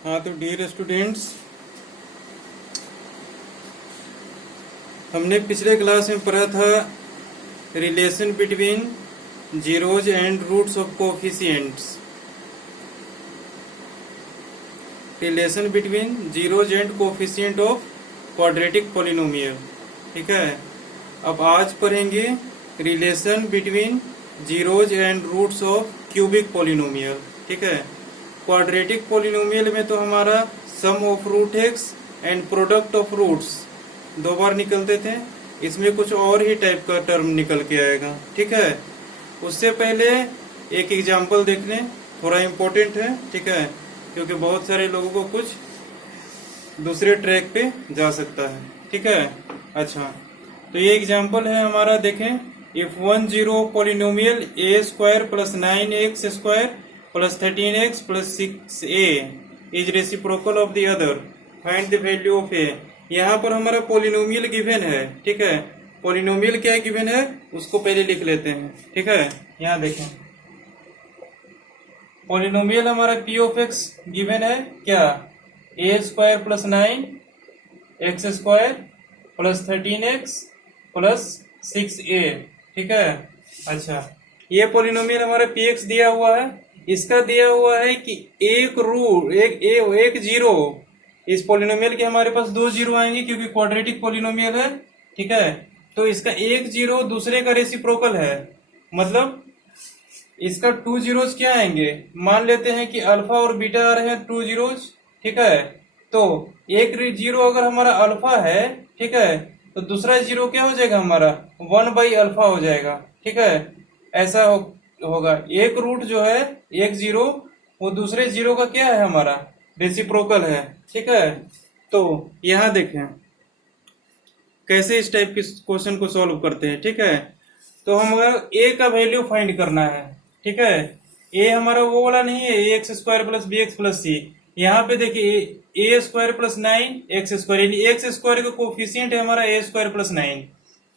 हाँ, तो dear students, हमने पिछले क्लास में पढ़ा था relation between zeros and roots of coefficients. Relation between zeros and coefficient of quadratic polynomial. ठीक है, अब आज पढ़ेंगे relation between zeros and roots of cubic polynomial. ठीक है, क्वाड्रेटिक पॉलिनोमियल में तो हमारा sum of root x and product of roots दो बार निकलते थे। इसमें कुछ और ही टाइप का टर्म निकल के आएगा। ठीक है, उससे पहले एक एग्जांपल देख लें, थोड़ा इम्पोर्टेंट है। ठीक है, क्योंकि बहुत सारे लोगों को कुछ दूसरे ट्रैक पे जा सकता है। ठीक है, अच्छा, तो ये एग्जांपल है हमारा, देखें। If 1 zero polynomial a square plus 9x square plus 13x plus 6a is reciprocal of the other, find the value of a. यहाँ पर हमारा पॉलिनोमियल गिवन है। ठीक है, पॉलिनोमियल क्या गिवन है उसको पहले लिख लेते हैं। ठीक है, यहाँ देखें, पॉलिनोमियल हमारा पी ऑफ एक्स गिवन है क्या, a square plus 9x square plus 13x plus 6a। ठीक है, अच्छा, ये पॉलिनोमियल हमारा पी एक्स दिया हुआ है। इसका दिया हुआ है कि एक रूट एक जीरो, इस पॉलिनोमियल के हमारे पास दो जीरो आएंगे क्योंकि क्वाड्रेटिक पॉलिनोमियल है। ठीक है, तो इसका एक जीरो दूसरे का रेसिप्रोकल है, मतलब इसका टू जीरोज क्या आएंगे, मान लेते हैं कि अल्फा और बीटा आ रहे हैं टू जीरोज। ठीक है, तो एक जीरो अगर हमारा अल्फा है, ठीक है, तो दूसरा जीरो क्या हो जाएगा हमारा 1/अल्फा हो जाएगा। ठीक है, ऐसा होगा। एक रूट जो है एक जीरो, वो दूसरे जीरो का क्या है हमारा रेसिप्रोकल है। ठीक है, तो यहां देखें कैसे इस टाइप के क्वेश्चन को सॉल्व करते हैं। ठीक है, तो हमें ए का वैल्यू फाइंड करना है। ठीक है, ए हमारा वो वाला नहीं है a x square plus b x plus c. यहाँ पे देखिए a square plus 9x square, यानी एक्स स्क्वायर का कोफिशिएंट है हमारा ए स्क्वायर प्लस 9।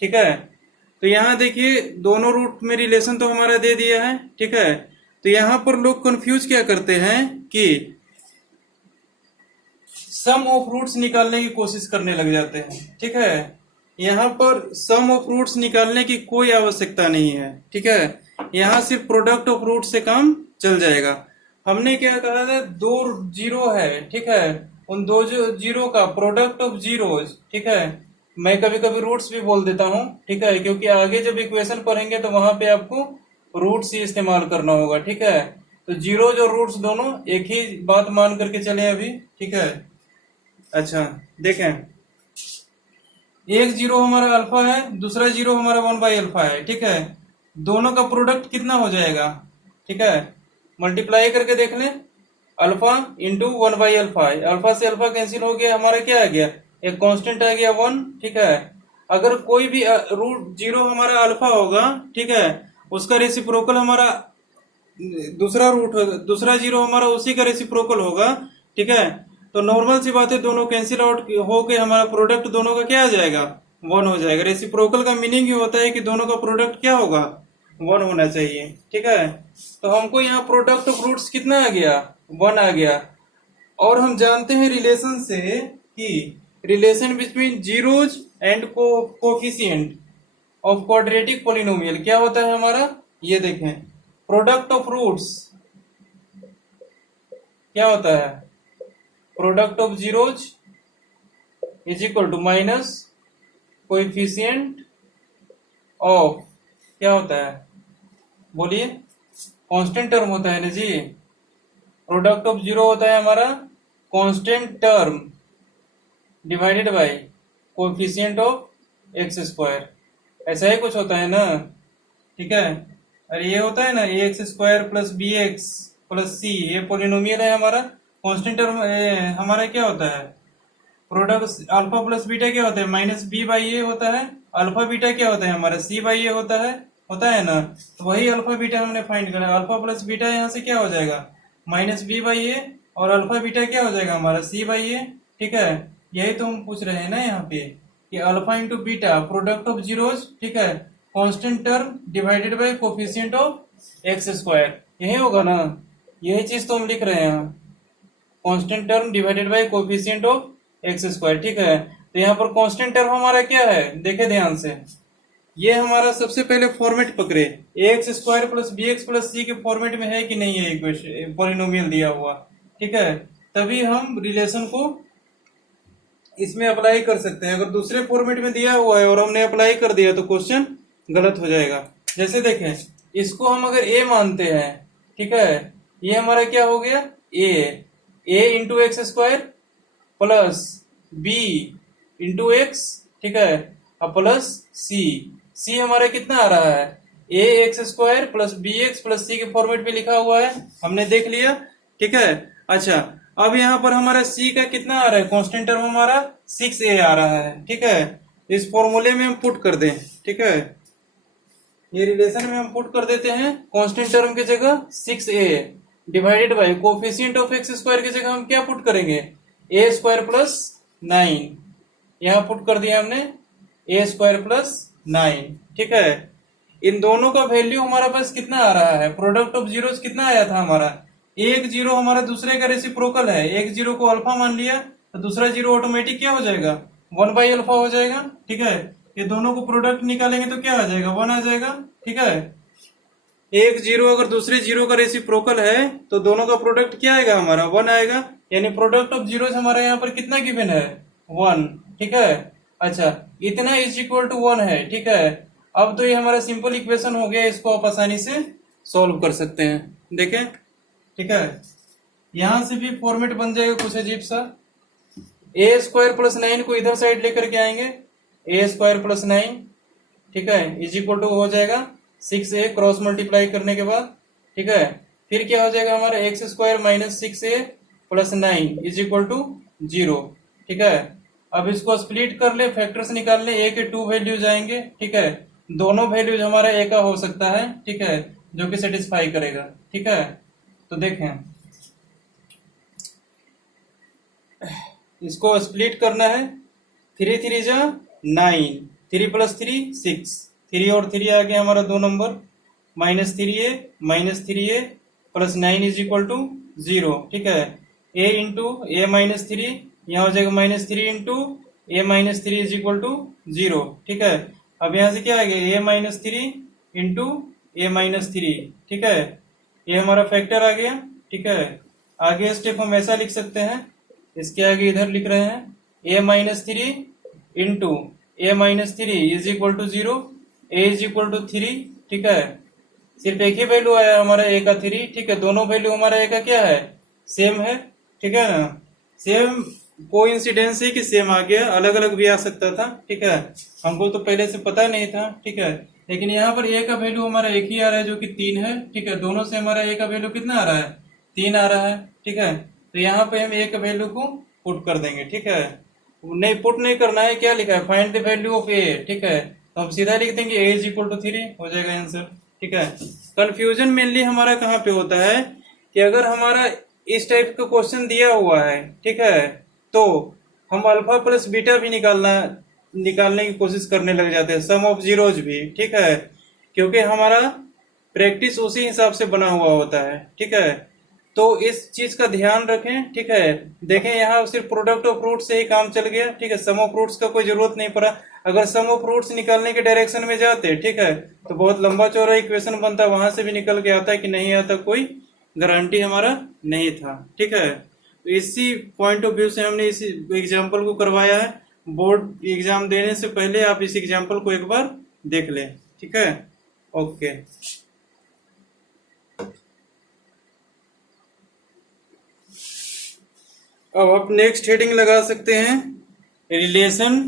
ठीक है, तो यहाँ देखिए दोनों रूट में रिलेशन तो हमारा दे दिया है। ठीक है, तो यहाँ पर लोग कंफ्यूज क्या करते हैं कि सम ऑफ रूट्स निकालने की कोशिश करने लग जाते हैं। ठीक है, यहाँ पर सम ऑफ रूट्स निकालने की कोई आवश्यकता नहीं है। ठीक है, यहाँ सिर्फ प्रोडक्ट ऑफ रूट से काम चल जाएगा। हमने क्या कहा था, दो जीरो है। ठीक है, उन दो जीरो का प्रोडक्ट ऑफ जीरोज। ठीक है, मैं कभी कभी रूट्स भी बोल देता हूँ। ठीक है, क्योंकि आगे जब इक्वेशन पढ़ेंगे तो वहां पे आपको रूट्स ही इस्तेमाल करना होगा। ठीक है, तो जीरोज और रूट्स दोनों एक ही बात मान करके चले अभी। ठीक है, अच्छा, देखें, एक जीरो हमारा अल्फा है, दूसरा जीरो हमारा 1/अल्फा है। ठीक है, दोनों का प्रोडक्ट कितना हो जाएगा, ठीक है, मल्टीप्लाई करके देख लें, अल्फा इंटू 1/अल्फा। अल्फा से अल्फा कैंसिल हो गया, हमारा क्या आ गया, एक कांस्टेंट आ गया 1। ठीक है, अगर कोई भी रूट जीरो हमारा अल्फा होगा, ठीक है, उसका रेसिप्रोकल हमारा दूसरा रूट होगा, दूसरा जीरो हमारा उसी का रेसिप्रोकल होगा। ठीक है, तो नॉर्मल सी बात है, दोनों कैंसिल आउट होके हमारा प्रोडक्ट दोनों का क्या आ जाएगा, 1 हो जाएगा। रेसिप्रोकल का मीनिंग ही होता है कि दोनों का प्रोडक्ट क्या होगा, 1 होना चाहिए। ठीक है, तो हमको यहाँ प्रोडक्ट ऑफ रूट्स कितना आ गया, 1 आ गया। और हम जानते हैं रिलेशन से कि relation between zeros and coefficient of quadratic polynomial क्या होता है हमारा, ये देखें, प्रोडक्ट ऑफ रूट्स क्या होता है, product of zeros is equal to minus coefficient of, क्या होता है, बोलिए, कांस्टेंट टर्म होता है ना जी। प्रोडक्ट ऑफ जीरो होता है हमारा constant term divided by coefficient of x square, ऐसा ही कुछ होता है ना। ठीक है, अरे ये होता है ना a x square plus b x plus c, ये पॉलिनोमियल है हमारा। कांस्टेंट टर्म हमारा क्या होता है, प्रोडक्ट अल्फा प्लस बीटा क्या होता है, माइनस बी बाई ए होता है। अल्फा बीटा क्या होता है हमारा, सी बाई ए होता है ना। तो वही अल्फा बीटा हमने फाइंड करना है। अल्फा प्लस बीटा यहाँ से क्या हो जाएगा, माइनस बी बाई ए, और अल्फा बीटा क्या हो जाएगा हमारा सी बाई ए। ठीक है, यही तो हम पूछ रहे हैं ना यहाँ पे कि alpha into beta product of zeros, ठीक है, constant term divided by coefficient of x square, यही होगा ना, यही चीज तो हम लिख रहे हैं। Constant term divided by coefficient of x square, ठीक है। तो यहाँ पर कांस्टेंट टर्म हमारा क्या है, देखे ध्यान से, ये हमारा सबसे पहले फॉर्मेट पकड़े, a x square plus b x plus c के फॉर्मेट में है कि नहीं है इक्वेशन, पॉलिनोमियल दिया हुआ, ठीक है, तभी हम रिलेशन को इसमें अप्लाई कर सकते हैं। अगर दूसरे फॉर्मेट में दिया हुआ है और हमने अप्लाई कर दिया तो क्वेश्चन गलत हो जाएगा। जैसे देखें, इसको हम अगर ए मानते हैं, ठीक है, ये हमारा क्या हो गया, a into x square plus b into x, ठीक है, अब प्लस सी हमारा कितना आ रहा है, a x square plus b x plus c के फॉर्मेट में लिखा हुआ है, हमने देख लिया, ठीक है। अच्छा, अब यहाँ पर हमारा सी का कितना आ रहा है, कांस्टेंट टर्म हमारा 6a आ रहा है, ठीक है। इस फॉर्मूले में हम पुट कर दें, ठीक है, ये रिलेशन में हम पुट कर देते हैं कांस्टेंट टर्म की जगह 6a divided by coefficient of x square की जगह हम क्या पुट करेंगे, a स्क्वायर प्लस 9, यहाँ पुट कर दिया हमने a स्क्वायर प्लस 9, ठीक है। इन दोनों का वैल्यू हमारा पास कितना आ रहा है, प्रोडक्ट ऑफ जीरोस कितना आया था हमारा, एक जीरो हमारा दूसरे का रेसिप्रोकल है, एक जीरो को अल्फा मान लिया तो दूसरा जीरो ऑटोमेटिक क्या हो जाएगा, 1/अल्फा हो जाएगा, ठीक है। ये दोनों को प्रोडक्ट निकालेंगे तो क्या आ जाएगा, 1 आ जाएगा, ठीक है। एक जीरो अगर दूसरे जीरो का रेसिप्रोकल है तो दोनों का प्रोडक्ट क्या आएगा हमारा, 1 आएगा, यानी प्रोडक्ट ऑफ जीरोस हमारा यहाँ पर कितना गिवन है, 1, ठीक है। अच्छा, इतना इज इक्वल टू 1 है, ठीक है। अब तो ये हमारा सिंपल इक्वेशन हो गया, इसको आप आसानी से सॉल्व कर सकते हैं, देखें, ठीक है। यहां से भी फॉर्मेट बन जाएगा कुछ अजीब सा, ए स्क्वायर प्लस 9 को इधर साइड लेकर के आएंगे, ए स्क्वायर प्लस 9, ठीक है, इज इक्वल टू हो जाएगा 6a क्रॉस मल्टीप्लाई करने के बाद, ठीक है। फिर क्या हो जाएगा हमारा x square minus 6a plus 9 is equal to 0, ठीक है। अब इसको स्प्लिट कर ले, फैक्टर्स निकाल ले, a के 2 वैल्यूज आएंगे, ठीक है, दोनों वैल्यूज हमारा a का हो सकता है, ठीक है, जो कि सेटिस्फाई करेगा, ठीक है। तो देखें, इसको स्प्लिट करना है, 3 3 जा 9, 3 प्लस 3 6, 3 और 3 आ गया हमारा 2 number, -3a plus 9 is equal to 0, ठीक है। a इंटू a माइनस 3, यहाँ हो जाएगा -3 into a minus 3 is equal to 0, ठीक है। अब यहाँ से क्या आ गया, a minus 3 into a minus 3, ठीक है, ये हमारा फैक्टर आ गया, ठीक है। आगे स्टेप हम ऐसा लिख सकते हैं, इसके आगे इधर लिख रहे हैं a minus 3 into a minus 3 is equal to 0, a is equal to 3, ठीक है। सिर्फ एक ही वैल्यू आया हमारा a का 3, ठीक है, दोनों वैल्यू हमारा a का क्या है, सेम है, ठीक है ना। सेम कोइंसिडेंस है कि सेम आ गया, अलग अलग भी आ सकता था, ठीक है, हमको तो पहले से पता नहीं था, ठीक है। लेकिन यहाँ पर a का वैल्यू हमारा एक ही आ रहा है जो कि 3 है, ठीक है, दोनों से हमारा a का वैल्यू कितना आ रहा है, 3 आ रहा है, ठीक है। तो यहाँ पे हम a का वैल्यू को पुट कर देंगे, ठीक है, नहीं पुट नहीं करना है, क्या लिखा है, find the value of a, ठीक है, तो हम सीधा लिख देंगे a इज इक्वल टू 3 हो जाएगा आंसर, ठीक है। कंफ्यूजन मेनली हमारा कहाँ पे होता है कि अगर हमारा इस टाइप का क्वेश्चन दिया हुआ है, ठीक है, तो हम अल्फा प्लस बीटा भी निकालने की कोशिश करने लग जाते हैं, सम ऑफ जीरोज भी, ठीक है, क्योंकि हमारा प्रैक्टिस उसी हिसाब से बना हुआ होता है, ठीक है। तो इस चीज का ध्यान रखें, ठीक है। देखें, यहाँ सिर्फ प्रोडक्ट ऑफ फ्रूट से ही काम चल गया, ठीक है, सम ऑफ फ्रूट्स का कोई जरूरत नहीं पड़ा। अगर सम ऑफ फ्रूट्स निकालने के डायरेक्शन में जाते, ठीक है, तो बहुत लंबा चौड़ा इक्वेशन बनता, वहां से भी निकल के आता कि नहीं आता, कोई गारंटी हमारा नहीं था, ठीक है। तो इसी पॉइंट ऑफ व्यू से हमने इस एग्जाम्पल को करवाया है। बोर्ड एग्जाम देने से पहले आप इस एग्जाम्पल को एक बार देख लें, ठीक है, ओके। अब आप नेक्स्ट हेडिंग लगा सकते हैं, relation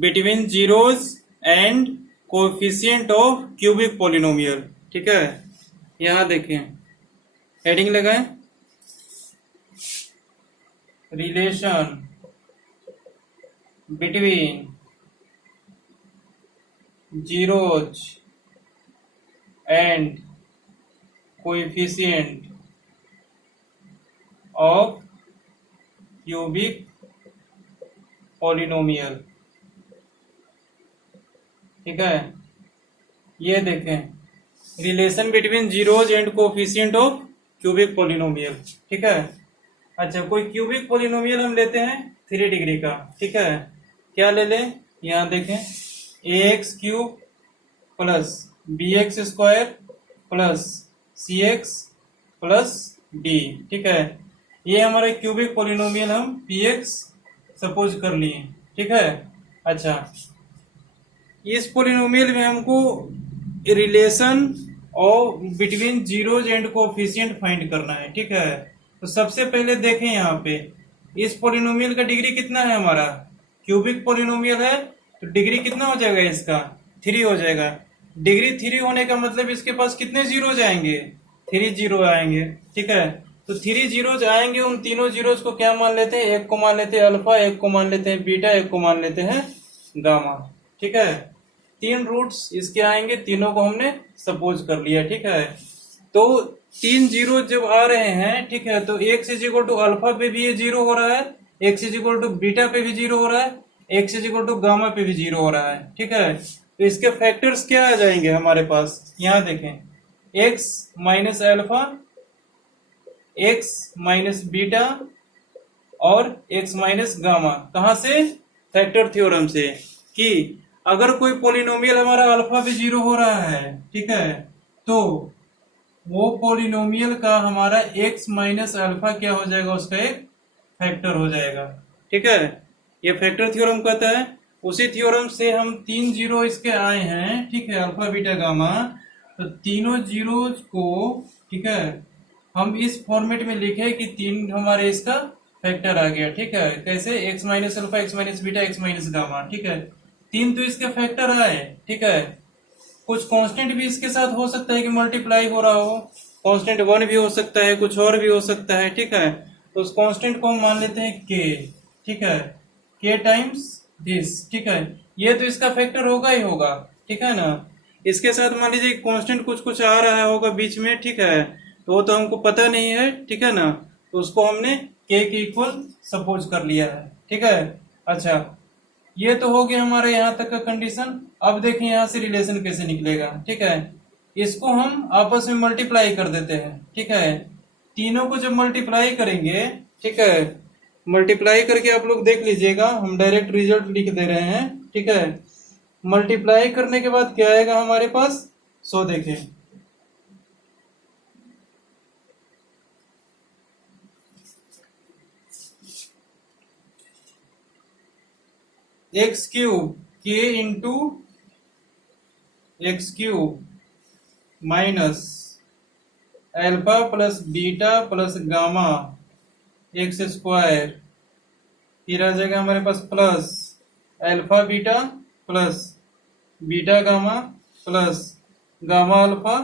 between zeros and coefficient of cubic polynomial, ठीक है। यहां देखें, हेडिंग लगाएं, relation between zeros and coefficient of cubic polynomial, ठीक है। ये देखें, relation between zeros and coefficient of cubic polynomial, ठीक है। अच्छा, कोई क्यूबिक पोलिनोमियल हम लेते हैं 3 डिग्री का, ठीक है। क्या ले लें, यहाँ देखें, a x cube plus b x square plus c x plus d, ठीक है। ये हमारा क्यूबिक पोलिनोमियल हम पी एक्स सपोज कर लिए, ठीक है। अच्छा, इस पोलिनोमियल में हमको रिलेशन और between zeros and coefficient find करना है, ठीक है। तो सबसे पहले देखें यहाँ पे इस पोलिनोमियल का डिग्री कितना है, हमारा क्यूबिक पोलिनोमियल है तो डिग्री कितना हो जाएगा इसका, 3 हो जाएगा। डिग्री 3 होने का मतलब इसके पास कितने जीरो आएंगे, 3 जीरो आएंगे, ठीक है। तो 3 जीरोज आएंगे, उन तीनों जीरोज को क्या मान लेते हैं, एक को मान लेते हैं अल्फा, एक को मान लेते हैं बीटा, एक को मान लेते हैं गामा, ठीक है। 3 रूट्स इसके आएंगे, तीनों को हमने सपोज कर लिया, ठीक है। तो 3 जीरो जब आ रहे हैं, ठीक है, तो x is equal to alpha पे भी ये जीरो हो रहा है, x is equal to beta पे भी जीरो हो रहा है, x is equal to gamma पे भी जीरो हो रहा है, ठीक है। तो इसके फैक्टर्स क्या आ जाएंगे हमारे पास, यहाँ देखें, x minus alpha, x minus beta और एक्स माइनस गामा। कहाँ से, फैक्टर थ्योरम से, कि अगर कोई पोलिनोमियल हमारा अल्फा भी जीरो हो रहा है, ठीक है, तो वो पोलिनोमियल का हमारा x माइनस अल्फा क्या हो जाएगा, उसका एक फैक्टर हो जाएगा, ठीक है। ये फैक्टर थ्योरम कहता है। उसी थ्योरम से हम 3 जीरो इसके आए हैं, ठीक है, अल्फा बीटा गामा। तो तीनों जीरो को, ठीक है, हम इस फॉर्मेट में लिखे कि 3 हमारे इसका फैक्टर आ गया, ठीक है। कैसे, x minus alpha, x minus beta, x minus gamma, ठीक है। 3 तो इसके फैक्टर आए, ठीक है। कुछ कांस्टेंट भी इसके साथ हो सकता है कि मल्टीप्लाई हो रहा हो, कांस्टेंट 1 भी हो सकता है, कुछ और भी हो सकता है, ठीक है। तो उस कांस्टेंट को हम मान लेते हैं k, ठीक है, k टाइम्स दिस, ठीक है। ये तो इसका फैक्टर होगा ही होगा, ठीक है ना। इसके साथ मान लीजिए कांस्टेंट कुछ कुछ आ रहा होगा बीच में, ठीक है, तो वो तो हमको पता नहीं है, ठीक है ना। तो उसको हमने k के इक्वल सपोज कर लिया है, ठीक है। अच्छा, ये तो हो गया हमारे यहाँ तक का कंडीशन। अब देखें यहाँ से रिलेशन कैसे निकलेगा, ठीक है। इसको हम आपस में मल्टीप्लाई कर देते हैं, ठीक है। तीनों को जब मल्टीप्लाई करेंगे, ठीक है, मल्टीप्लाई करके आप लोग देख लीजिएगा, हम डायरेक्ट रिजल्ट लिख दे रहे हैं, ठीक है। मल्टीप्लाई करने के बाद क्या आएगा हमारे पास, सो देखें, एक्स क्यूब के into x cube minus alpha plus beta plus gamma x square, फिर आ जाएगा हमारे पास plus alpha beta plus beta gamma plus gamma alpha,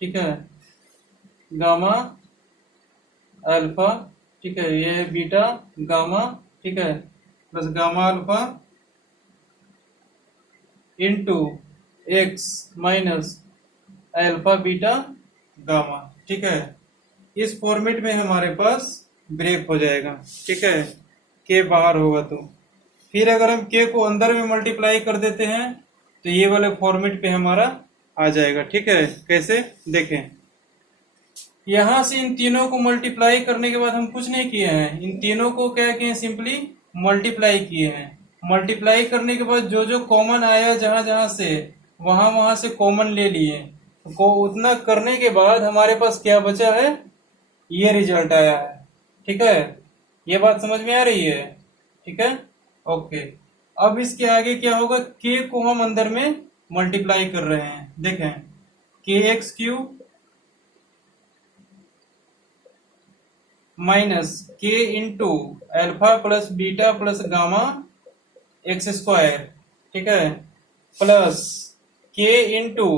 ठीक है, गामा अल्फा, ठीक है, ये है बीटा गामा, ठीक है, plus gamma alpha into x minus alpha beta gamma, ठीक है। इस फॉर्मेट में हमारे पास ब्रेक हो जाएगा, ठीक है, के बाहर होगा। तो फिर अगर हम के को अंदर में मल्टीप्लाई कर देते हैं तो ये वाले फॉर्मेट पे हमारा आ जाएगा, ठीक है। कैसे, देखें, यहां से इन तीनों को मल्टीप्लाई करने के बाद हम कुछ नहीं किए हैं, इन तीनों को क्या किए, सिंपली मल्टीप्लाई किए हैं। मल्टीप्लाई करने के बाद जो जो कॉमन आया जहां जहां से, वहां से कॉमन ले लिए, को उतना करने के बाद हमारे पास क्या बचा है, ये रिजल्ट आया है, ठीक है। ये बात समझ में आ रही है, ठीक है, ओके। अब इसके आगे क्या होगा, के को हम अंदर में मल्टीप्लाई कर रहे हैं, देखें, के एक्स क्यूब माइनस के into alpha plus beta plus gamma x square, ठीक है, प्लस के into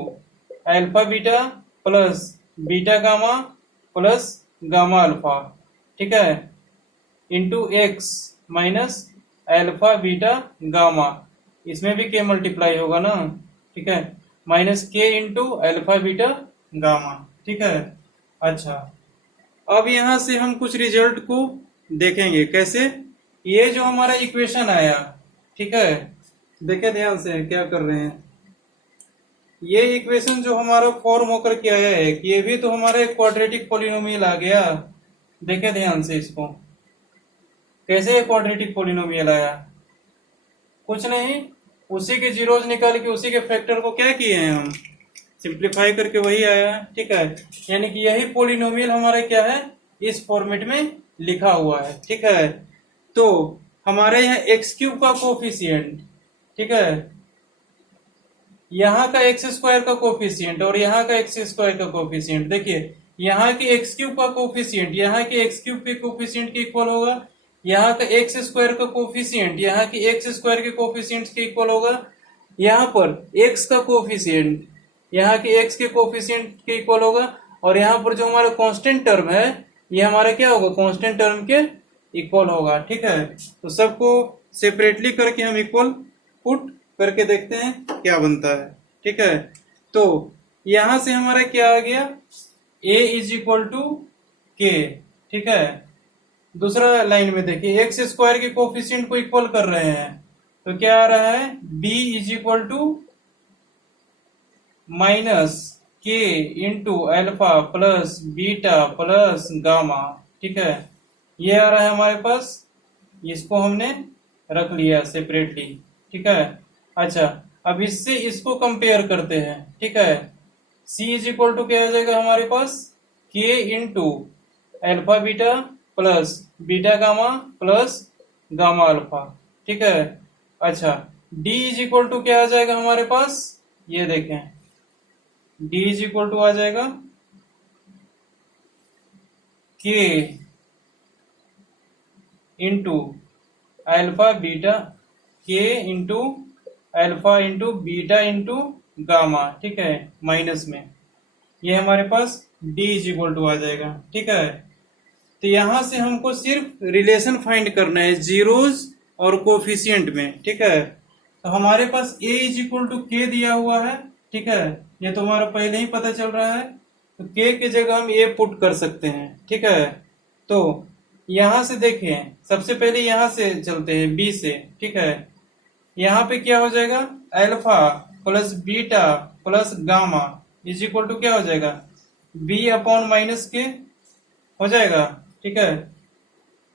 alpha beta plus beta gamma plus gamma alpha, ठीक है, into x minus alpha beta gamma, इसमें भी के मल्टीप्लाई होगा ना, ठीक है, माइनस के इंटू अल्फा बीटा गामा, ठीक है। अच्छा, अब यहां से हम कुछ रिजल्ट को देखेंगे, कैसे, ये जो हमारा इक्वेशन आया, ठीक है, देखे ध्यान से क्या कर रहे हैं, ये इक्वेशन जो हमारा फॉर्म होकर के आया है, ये भी तो हमारा एक क्वाड्रेटिक पॉलिनोमियल आ गया, देखे ध्यान से इसको, कैसे क्वाड्रेटिक पोलिनोमियल आया? कुछ नहीं, उसी के जीरोज निकाल के उसी के फैक्टर को क्या किए हैं हम, सिंप्लीफाई करके वही आया है। ठीक है, यानी कि यही पोलिनोमियल हमारा क्या है, इस फॉर्मेट में लिखा हुआ है। ठीक है, तो हमारे यहाँ एक्स क्यूब का कोफिशिएंट, ठीक है, यहाँ का एक्स स्क्वायर का कोफिशिएंट और यहाँ का एक्स स्क्वायर का कोफिशिएंट, देखिए यहाँ के एक्स क्यूब का कोफिशिएंट यहाँ के एक्स क्यूब के कोफिशिएंट के इक्वल होगा, यहाँ का एक्स स्क्वायर का कोफिशिएंट यहाँ के एक्स स्क्वायर के कोफिशिएंट के इक्वल होगा, यहाँ पर एक्स का कोफिशिएंट यहाँ के एक्स के कोफिशिएंट के इक्वल होगा, और यहाँ पर जो हमारा कांस्टेंट टर्म है ये हमारा क्या होगा, कांस्टेंट टर्म के इक्वल होगा। ठीक है, तो सबको सेपरेटली करके हम इक्वल पुट करके देखते हैं क्या बनता है। ठीक है, तो यहां से हमारा क्या आ गया, a इज इक्वल टू के। ठीक है, दूसरा लाइन में देखिए एक्स स्क्वायर के कोफिशिएंट को इक्वल कर रहे हैं, तो क्या आ रहा है, b is equal to minus के into alpha plus beta plus gamma. ठीक है, ये आ रहा है हमारे पास, इसको हमने रख लिया सेपरेटली। ठीक है, अच्छा अब इससे इसको कंपेयर करते हैं। ठीक है, c इज इक्वल टू क्या आ जाएगा हमारे पास, k into alpha beta plus beta gamma plus gamma alpha. ठीक है, अच्छा d इज इक्वल टू क्या आ जाएगा हमारे पास, ये देखें d इज इक्वल टू आ जाएगा k into alpha beta, k into alpha into beta into gamma. ठीक है, माइनस में ये हमारे पास d इज इक्वल टू आ जाएगा। ठीक है, तो यहां से हमको सिर्फ रिलेशन फाइंड करना है जीरोज और कोफिशिएंट में। ठीक है, तो हमारे पास a इज इक्वल टू के दिया हुआ है। ठीक है, ये तो हमारा पहले ही पता चल रहा है, तो k की जगह हम a पुट कर सकते हैं। ठीक है, तो यहां से देखें, सबसे पहले यहां से चलते हैं b से। ठीक है, यहाँ पे क्या हो जाएगा, alpha plus beta plus gamma is equal to क्या हो जाएगा, b अपॉन माइनस के हो जाएगा। ठीक है,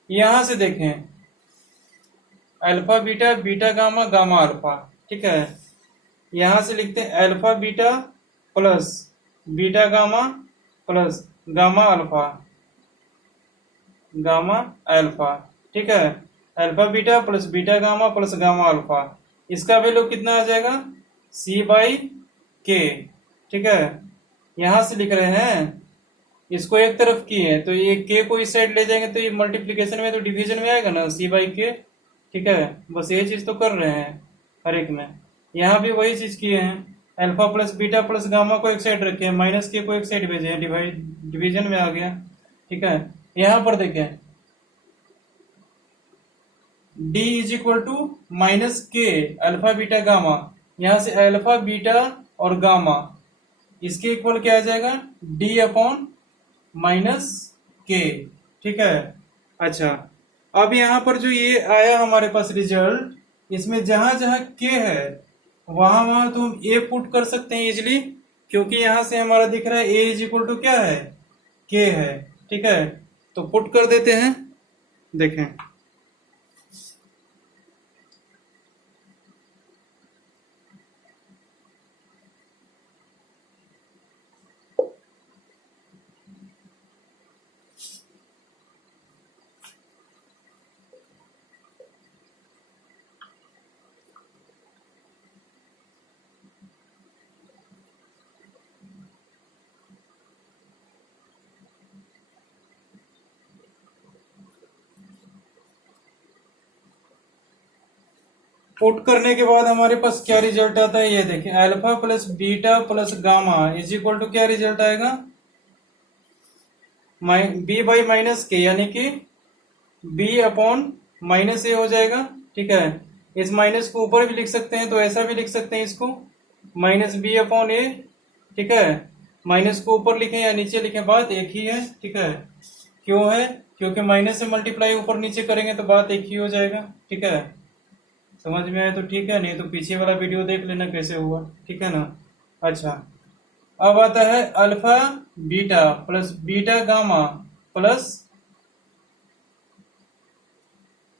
यहां से देखें alpha beta beta gamma gamma alpha. ठीक है, यहां से लिखते हैं alpha beta plus beta gamma plus gamma alpha gamma alpha. ठीक है, alpha beta plus beta gamma plus gamma alpha, इसका वैल्यू कितना आ जाएगा, c बाई के। ठीक है, यहां से लिख रहे हैं, इसको एक तरफ की है तो ये k को इस साइड ले जाएंगे तो ये मल्टीप्लीकेशन में तो डिवीजन में आएगा ना, c बाई के। ठीक है, बस ये चीज तो कर रहे हैं हर एक में, यहाँ भी वही चीज किए हैं, alpha plus beta plus gamma को एक साइड रखे हैं, माइनस के को एक साइड भेजे हैं, डिवीजन में आ गया। ठीक है, यहाँ पर देखें d is equal to minus के अल्फा बीटा गामा, यहां से अल्फा बीटा और गामा इसके इक्वल क्या आ जाएगा, d अपॉन माइनस के। ठीक है, अच्छा अब यहाँ पर जो ये आया हमारे पास रिजल्ट, इसमें जहां जहां k है वहां वहां तो हम a पुट कर सकते हैं इजिली, क्योंकि यहां से हमारा दिख रहा है a इज इक्वल टू क्या है, k है। ठीक है, तो पुट कर देते हैं, देखें पुट करने के बाद हमारे पास क्या रिजल्ट आता है, ये देखें alpha plus beta plus gamma is equal to क्या रिजल्ट आएगा, b बाई माइनस के, यानी कि b अपॉन माइनस ए हो जाएगा। ठीक है, इस माइनस को ऊपर भी लिख सकते हैं तो ऐसा भी लिख सकते हैं इसको, माइनस बी अपॉन ए। ठीक है, माइनस को ऊपर लिखें या नीचे लिखें बात एक ही है। ठीक है, क्यों है, क्योंकि माइनस से मल्टीप्लाई ऊपर नीचे करेंगे तो बात एक ही हो जाएगा। ठीक है, समझ में आए तो ठीक है, नहीं तो पीछे वाला वीडियो देख लेना कैसे हुआ। ठीक है ना, अच्छा अब आता है alpha beta plus beta gamma plus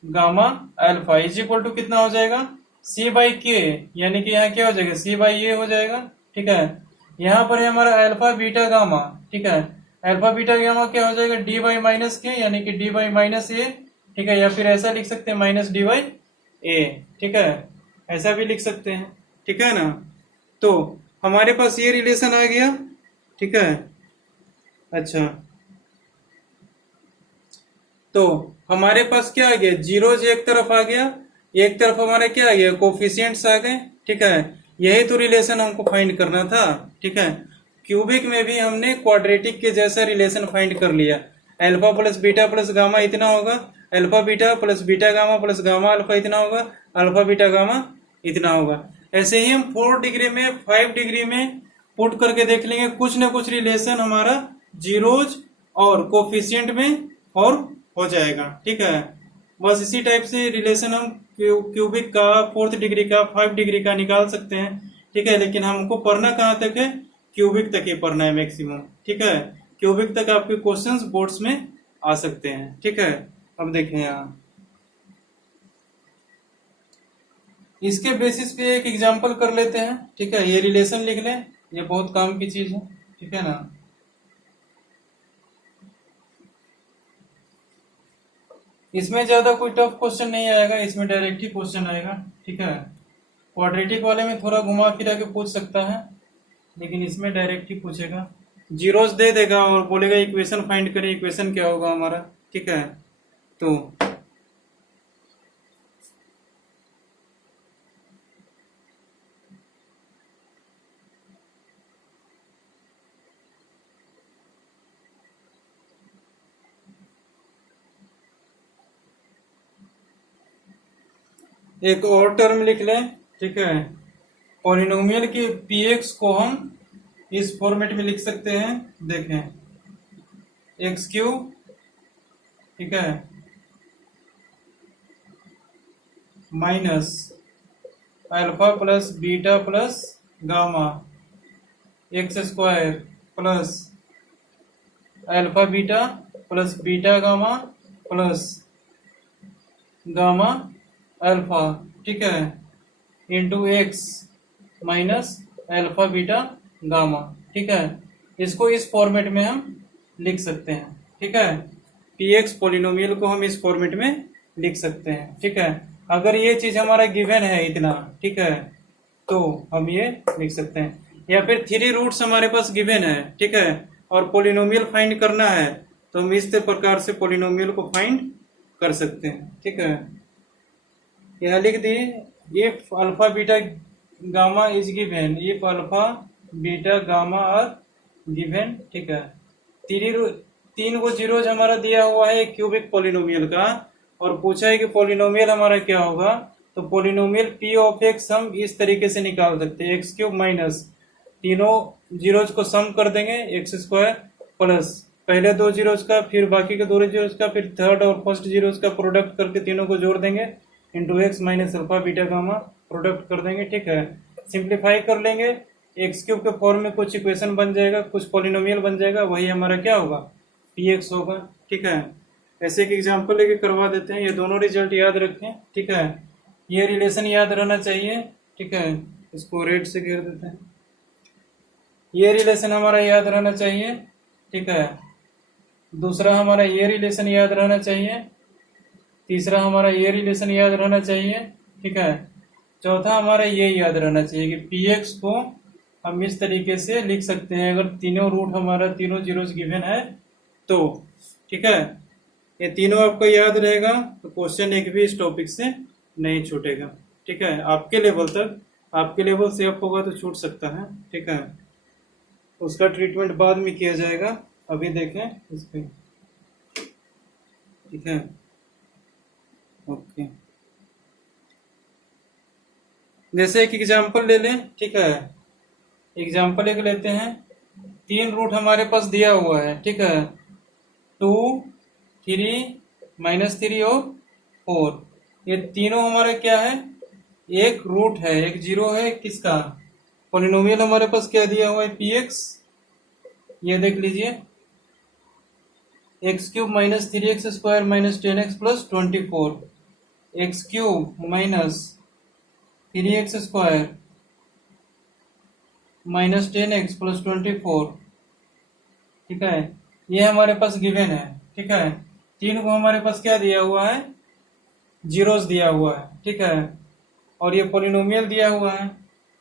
gamma alpha is equal to कितना हो जाएगा, सी बाई के, यानी कि यहाँ क्या हो जाएगा, सी बाई ए हो जाएगा। ठीक है, यहाँ पर है हमारा अल्फा बीटा गामा। ठीक है, अल्फा बीटा गामा क्या हो जाएगा, डी बाई माइनस के, यानी कि डी बाई माइनस ए। ठीक है, या फिर ऐसा लिख सकते हैं माइनस डी बाई ए। ठीक है, ऐसा भी लिख सकते हैं। ठीक है ना, तो हमारे पास ये रिलेशन आ गया। ठीक है, अच्छा, तो हमारे पास क्या आ गया, जीरोज एक तरफ आ गया, एक तरफ हमारे क्या आ गया, कोफिशिएंट्स आ गए। ठीक है, यही तो रिलेशन हमको फाइंड करना था। ठीक है, क्यूबिक में भी हमने क्वाड्रेटिक के जैसा रिलेशन फाइंड कर लिया। Alpha plus beta plus gamma इतना होगा, alpha beta plus beta gamma plus gamma alpha इतना होगा, अल्फा बीटा गामा इतना होगा। ऐसे ही हम 4 डिग्री में 5 डिग्री में पुट करके देख लेंगे, कुछ ना कुछ रिलेशन हमारा जीरोज और कोफिशिएंट में फॉर्म हो जाएगा। ठीक है, बस इसी टाइप से रिलेशन हम क्यूबिक का 4th डिग्री का 5 डिग्री का निकाल सकते हैं। ठीक है, लेकिन हमको पढ़ना कहाँ तक है, क्यूबिक तक ही पढ़ना है मैक्सिमम। ठीक है, क्यूबिक तक आपके क्वेश्चंस बोर्ड्स में आ सकते हैं। ठीक है, अब देखें यहाँ इसके बेसिस पे एक एग्जांपल कर लेते हैं। ठीक है, ये रिलेशन लिख लें, ये बहुत काम की चीज है। ठीक है ना, इसमें ज्यादा कोई टफ क्वेश्चन नहीं आएगा, इसमें डायरेक्ट ही क्वेश्चन आएगा। ठीक है, क्वाड्रेटिक वाले में थोड़ा घुमा फिरा के पूछ सकता है, लेकिन इसमें डायरेक्ट ही पूछेगा, जीरोस दे देगा और बोलेगा इक्वेशन फाइंड करें, इक्वेशन क्या होगा हमारा। ठीक है, तो एक और टर्म लिख लें। ठीक है, पॉलिनोमियल के px को हम इस फॉर्मेट में लिख सकते हैं, देखें, एक्स क्यूब, ठीक है, minus alpha plus beta plus gamma x square plus alpha beta plus beta gamma plus gamma alpha. ठीक है, into x minus alpha beta gamma. ठीक है, इसको इस फॉर्मेट में हम लिख सकते हैं। ठीक है, px पॉलिनोमियल को हम इस फॉर्मेट में लिख सकते हैं। ठीक है, अगर ये चीज हमारा गिवन है इतना, ठीक है, तो हम ये लिख सकते हैं, या फिर 3 रूट्स हमारे पास गिवन है। ठीक है, और पॉलिनोमियल फाइंड करना है, तो हम इस प्रकार से पॉलिनोमियल को फाइंड कर सकते हैं। ठीक है, यह लिख दिए, if alpha beta gamma is given, if alpha beta gamma are given. ठीक है, 3 को जीरोज हमारा दिया हुआ है क्यूबिक पॉलिनोमियल का, और पूछा है कि पॉलिनोमियल हमारा क्या होगा, तो पॉलिनोमियल p ऑफ x हम इस तरीके से निकाल सकते हैं, एक्स क्यूब माइनस तीनों जीरोज को सम कर देंगे, एक्स स्क्वायर प्लस पहले 2 जीरोज का, फिर बाकी के 2 जीरोज का, फिर थर्ड और फर्स्ट जीरोज का प्रोडक्ट करके तीनों को जोड़ देंगे, into x minus alpha beta gamma product कर देंगे। ठीक है, सिंप्लीफाई कर लेंगे, एक्स क्यूब के फॉर्म में कुछ इक्वेशन बन जाएगा, कुछ पॉलिनोमियल बन जाएगा, वही हमारा क्या होगा, px होगा। ठीक है, ऐसे एक एग्जांपल लेके करवा देते हैं, ये दोनों रिजल्ट याद रखें। ठीक है, ये रिलेशन याद रहना चाहिए। ठीक है, इसको रेड से घेर देते हैं, ये रिलेशन हमारा याद रहना चाहिए। ठीक है, दूसरा हमारा ये रिलेशन याद रहना चाहिए, तीसरा हमारा ये रिलेशन याद रहना चाहिए। ठीक है, चौथा हमारा ये याद रहना चाहिए कि px को हम इस तरीके से लिख सकते हैं, अगर तीनों रूट हमारा तीनों जीरोस गिवन है तो। ठीक है, ये तीनों आपको याद रहेगा तो क्वेश्चन एक भी इस टॉपिक से नहीं छूटेगा। ठीक है, आपके लेवल तक, आपके लेवल से अप होगा तो छूट सकता है। ठीक है, उसका ट्रीटमेंट बाद में किया जाएगा, अभी देखें इस पे। ठीक है, ओके, जैसे एक एग्जांपल ले लें। ठीक है, एग्जांपल एक लेते हैं, 3 रूट हमारे पास दिया हुआ है। ठीक है, 2, 3, -3 और 4, ये तीनों हमारे क्या है, एक रूट है, एक जीरो है किसका, पॉलिनोमियल हमारे पास क्या दिया हुआ है, px, ये देख लीजिए, x cube minus 3x square minus 10x plus 24, x cube minus 3x² minus 10x plus 24, ठीक है। ये हमारे पास गिवन है, ठीक है। तीन को हमारे पास क्या दिया हुआ है, जीरोस दिया हुआ है, ठीक है। और ये पोलिनोमियल दिया हुआ है।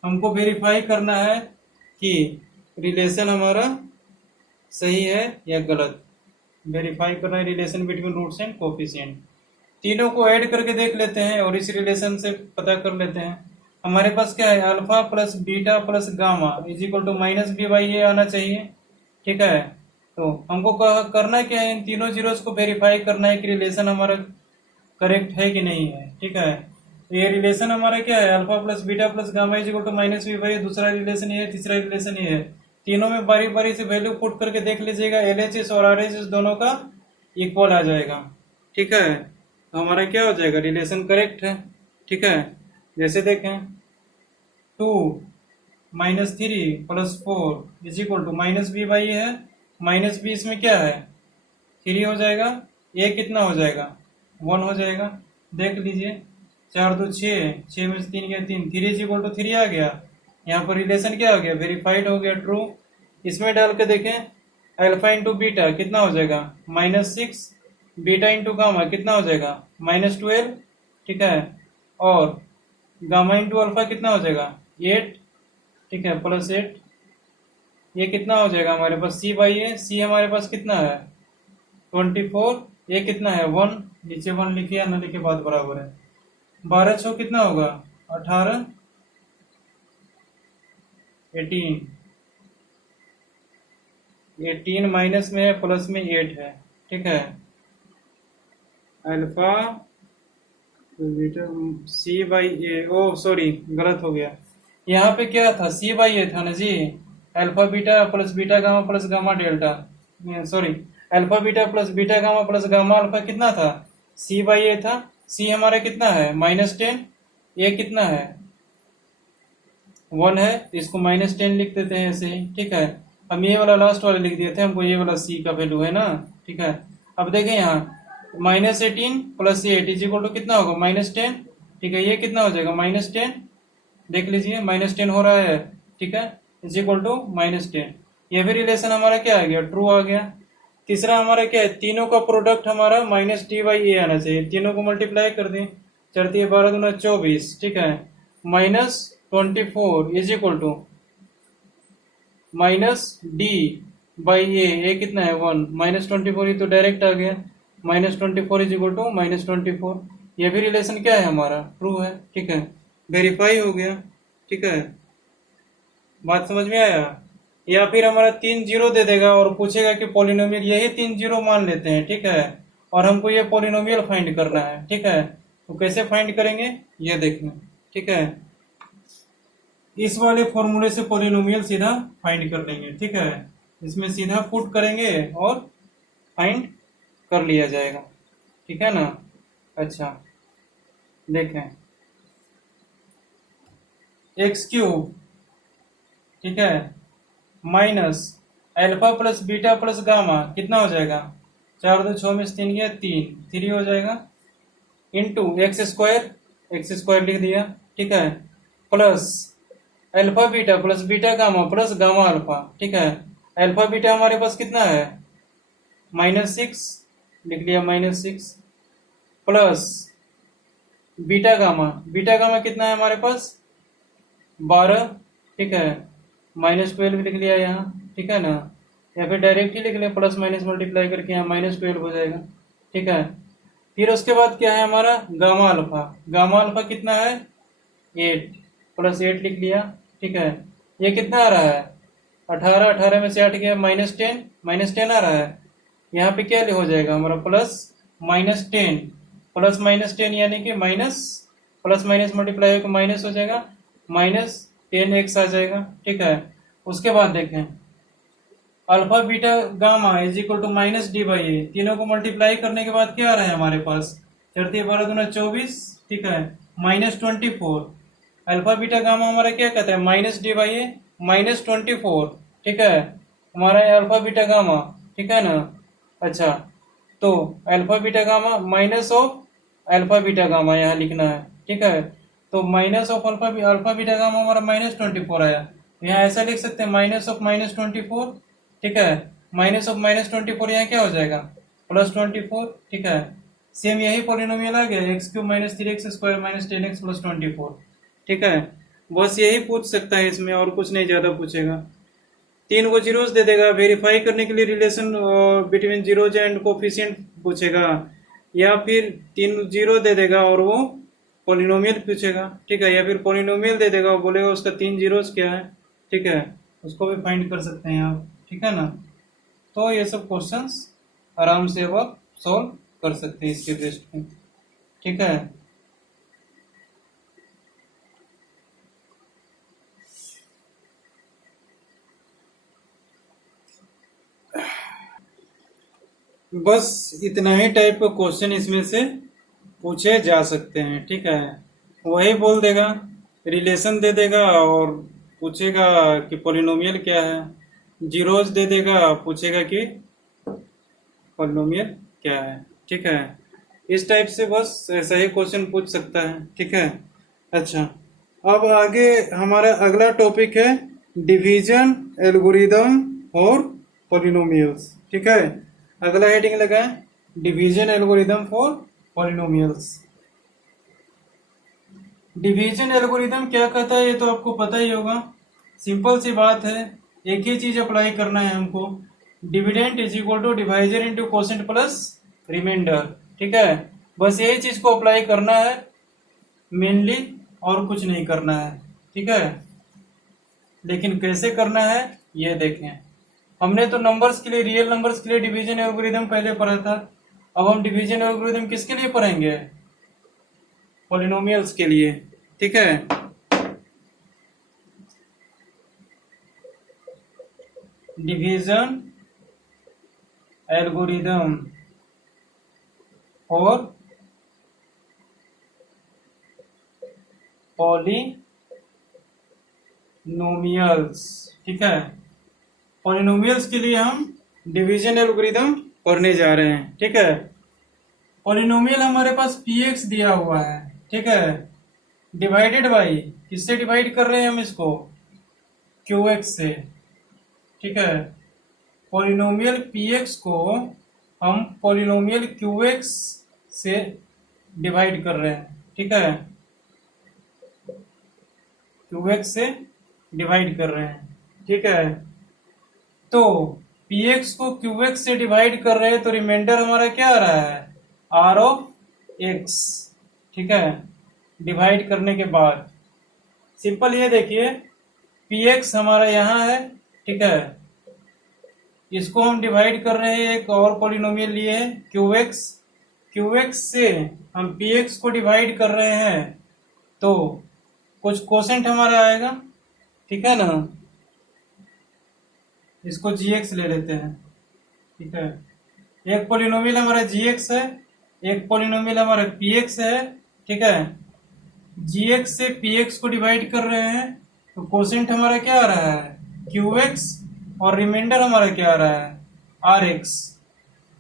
हमको वेरीफाई करना है कि रिलेशन हमारा सही है या गलत। वेरीफाई करना है relation between roots and coefficient. तीनों को ऐड करके देख लेते हैं और इस रिलेशन से पता कर लेते हैं। हमारे पास क्या है, alpha plus beta plus gamma is equal to minus b by a आना चाहिए, ठीक है। तो हमको करना क्या है, इन तीनों जीरोस को वेरीफाई करना है कि रिलेशन हमारा करेक्ट है कि नहीं है, ठीक है। ये रिलेशन हमारा क्या है, alpha plus beta plus gamma is equal to minus b by, दूसरा रिलेशन ये है, तीसरा रिलेशन ये है। तीनों में बारी बारी से वैल्यू पुट करके देख लीजिएगा, एलएचएस और आरएचएस दोनों का इक्वल आ जाएगा, ठीक है। तो हमारा क्या हो जाएगा, रिलेशन करेक्ट है, ठीक है। जैसे देखें 2 minus 3 plus 4 is equal to minus b by है, माइनस बी इसमें क्या है 3 हो जाएगा, ए कितना हो जाएगा 1 हो जाएगा। देख लीजिए 4 2 6, 6 में से 3 गया 3, 3 इज इक्वल टू 3 आ गया। यहाँ पर रिलेशन क्या हो गया, वेरीफाइड हो गया, ट्रू। इसमें डाल के देखें, अल्फा इंटू बीटा कितना हो जाएगा -6, बीटा इंटू गामा कितना हो जाएगा -12, ठीक है। और गामा इंटू अल्फा कितना हो जाएगा 8, ठीक है, प्लस 8। ये कितना हो जाएगा हमारे पास सी बाई ए, सी हमारे पास कितना है 24, ये कितना है 1, नीचे 1 लिखे या न लिखे बात बराबर है। 12 6 कितना होगा 18, 18 माइनस में है, प्लस में 8 है, ठीक है। Alpha beta c by a, oh sorry गलत हो गया, यहाँ पे क्या था सी बाई ए था ना जी, alpha beta plus beta gamma plus gamma delta, sorry alpha beta plus beta gamma plus gamma alpha कितना था सी बाई ए था। सी हमारा कितना है -10, ए कितना है 1 है, तो इसको -10 लिख देते हैं ऐसे ही, ठीक है। हम ये वाला लास्ट वाला लिख दिए थे, हमको ये वाला सी का वैल्यू है ना, ठीक है। अब देखें यहाँ -18 प्लस 8 इज इक्वल टू कितना होगा -10, ठीक है। ये कितना हो जाएगा -10, देख लीजिए -10 हो रहा है, ठीक है, इज इक्वल टू -10। ये भी रिलेशन हमारा क्या आ गया, ट्रू आ गया। तीसरा हमारा क्या है, तीनों का प्रोडक्ट हमारा -t/a आना चाहिए। तीनों को मल्टीप्लाई कर दें, 4 12 दूना 24, ठीक है, -24 इज इक्वल टू -d/a, ए कितना है 1, -24 ये तो डायरेक्ट आ गया, -24 इज इक्वल टू -24। ये भी रिलेशन क्या है हमारा, ट्रू है, ठीक है, वेरीफाई हो गया, ठीक है। बात समझ में आया। या फिर हमारा 3 जीरो दे देगा और पूछेगा कि पॉलिनोमियल, यही 3 जीरो मान लेते हैं, ठीक है, और हमको ये पॉलिनोमियल फाइंड करना है, ठीक है। तो कैसे फाइंड करेंगे ये देखना, ठीक है। इस वाले फॉर्मूले से पॉलिनोमियल सीधा फाइंड कर लेंगे, ठीक है। इसमें सीधा पुट करेंगे और फाइंड कर लिया जाएगा, ठीक है ना। अच्छा देखें एक्स क्यूब, ठीक है, minus alpha plus beta plus gamma कितना हो जाएगा 4 2 6 में से 3 गया 3 हो जाएगा, इंटू एक्स स्क्वायर लिख दिया, ठीक है, plus alpha beta plus beta gamma plus gamma alpha, ठीक है। अल्फा बीटा हमारे पास कितना है -6 लिख लिया, -6 प्लस बीटा गामा कितना है हमारे पास 12, ठीक है, -12 लिख लिया यहाँ, ठीक है ना। या फिर डायरेक्ट ही लिख लिया, प्लस माइनस मल्टीप्लाई करके यहाँ -12 हो जाएगा, ठीक है। फिर उसके बाद क्या है हमारा गामा अल्फा कितना है 8, प्लस 8 लिख लिया, ठीक है। ये कितना आ रहा है 18 में से 8 गया -10 आ रहा है। यहाँ पे क्या हो जाएगा हमारा +-10, प्लस -10 यानी कि माइनस, प्लस माइनस मल्टीप्लाई होकर माइनस हो जाएगा, -10x आ जाएगा, ठीक है। उसके बाद देखें alpha beta gamma is equal to -d/a, तीनों को मल्टीप्लाई करने के बाद क्या आ रहा है हमारे पास 4 12 दूना 24, ठीक है, -24। अल्फा बीटा गामा हमारा क्या कहता है -d/a -24, ठीक है, हमारा अल्फा बीटा गामा, ठीक है ना। अच्छा तो alpha beta gamma minus of alpha beta gamma यहाँ लिखना है, ठीक है। तो minus of alpha beta gamma हमारा -24 आया, यहाँ ऐसा लिख सकते हैं माइनस ऑफ -24, ठीक है। माइनस ऑफ -24 यहाँ क्या हो जाएगा, +24, ठीक है। सेम यही पॉलिनोमियल आ गया, x³ - 3x² - 10x + 24, ठीक है। बस यही पूछ सकता है इसमें, और कुछ नहीं ज्यादा पूछेगा। 3 को जीरोस दे देगा, वेरीफाई करने के लिए relation between zeros and coefficient पूछेगा, या फिर 3 जीरो दे देगा और वो पॉलिनोमियल पूछेगा, ठीक है। या फिर पॉलिनोमियल दे देगा और बोलेगा उसका 3 जीरोस क्या है, ठीक है। उसको भी फाइंड कर सकते हैं आप, ठीक है ना। तो ये सब क्वेश्चंस आराम से अब आप सॉल्व कर सकते हैं इसके बेस्ड पे, ठीक है। बस इतना ही टाइप का क्वेश्चन इसमें से पूछे जा सकते हैं, ठीक है। वही बोल देगा, रिलेशन दे देगा और पूछेगा कि पॉलिनोमियल क्या है, जीरोस दे देगा, पूछेगा कि पॉलिनोमियल क्या है, ठीक है। इस टाइप से बस ऐसा ही क्वेश्चन पूछ सकता है, ठीक है। अच्छा, अब आगे हमारा अगला टॉपिक है डिवीजन एल्गोरिदम और पॉलिनोमियल्स, ठीक है। अगला हेडिंग लगा है division algorithm for polynomials. Division algorithm क्या कहता है ये तो आपको पता ही होगा, सिंपल सी बात है, एक ही चीज अप्लाई करना है हमको, dividend is equal to divisor into quotient plus remainder, ठीक है। बस यही चीज को अप्लाई करना है मेनली, और कुछ नहीं करना है, ठीक है। लेकिन कैसे करना है ये देखें। हमने तो नंबर्स के लिए, रियल नंबर्स के लिए डिवीजन एल्गोरिदम पहले पढ़ा था, अब हम डिवीजन एल्गोरिदम किसके लिए पढ़ेंगे, पॉलिनोमियल्स के लिए, ठीक है। डिवीजन एल्गोरिदम और पॉलिनोमियल्स, ठीक है। पॉलिनोमियल्स के लिए हम डिवीजन एल्गोरिदम पढ़ने जा रहे हैं, ठीक है। पॉलिनोमियल हमारे पास px दिया हुआ है, ठीक है, डिवाइडेड बाई, किससे डिवाइड कर रहे हैं हम इसको, qx से, ठीक है। पॉलिनोमियल px को हम पॉलिनोमियल qx से डिवाइड कर रहे हैं, ठीक है, qx से डिवाइड कर रहे हैं, ठीक है। तो px को qx से डिवाइड कर रहे हैं तो रिमाइंडर हमारा क्या आ रहा है, r ऑफ x, ठीक है। डिवाइड करने के बाद सिंपल ये देखिए, px हमारा यहाँ है, ठीक है, इसको हम डिवाइड कर रहे हैं, एक और पॉलिनोमियल लिए है qx, qx से हम px को डिवाइड कर रहे हैं तो कुछ कोसेंट हमारा आएगा, ठीक है ना। इसको gx ले लेते हैं, ठीक है। एक पॉलिनोमियल हमारा gx है, एक पॉलिनोमियल हमारा px है, ठीक है। gx से px को डिवाइड कर रहे हैं तो कोसेंट हमारा क्या आ रहा है, qx, और रिमाइंडर हमारा क्या आ रहा है, rx।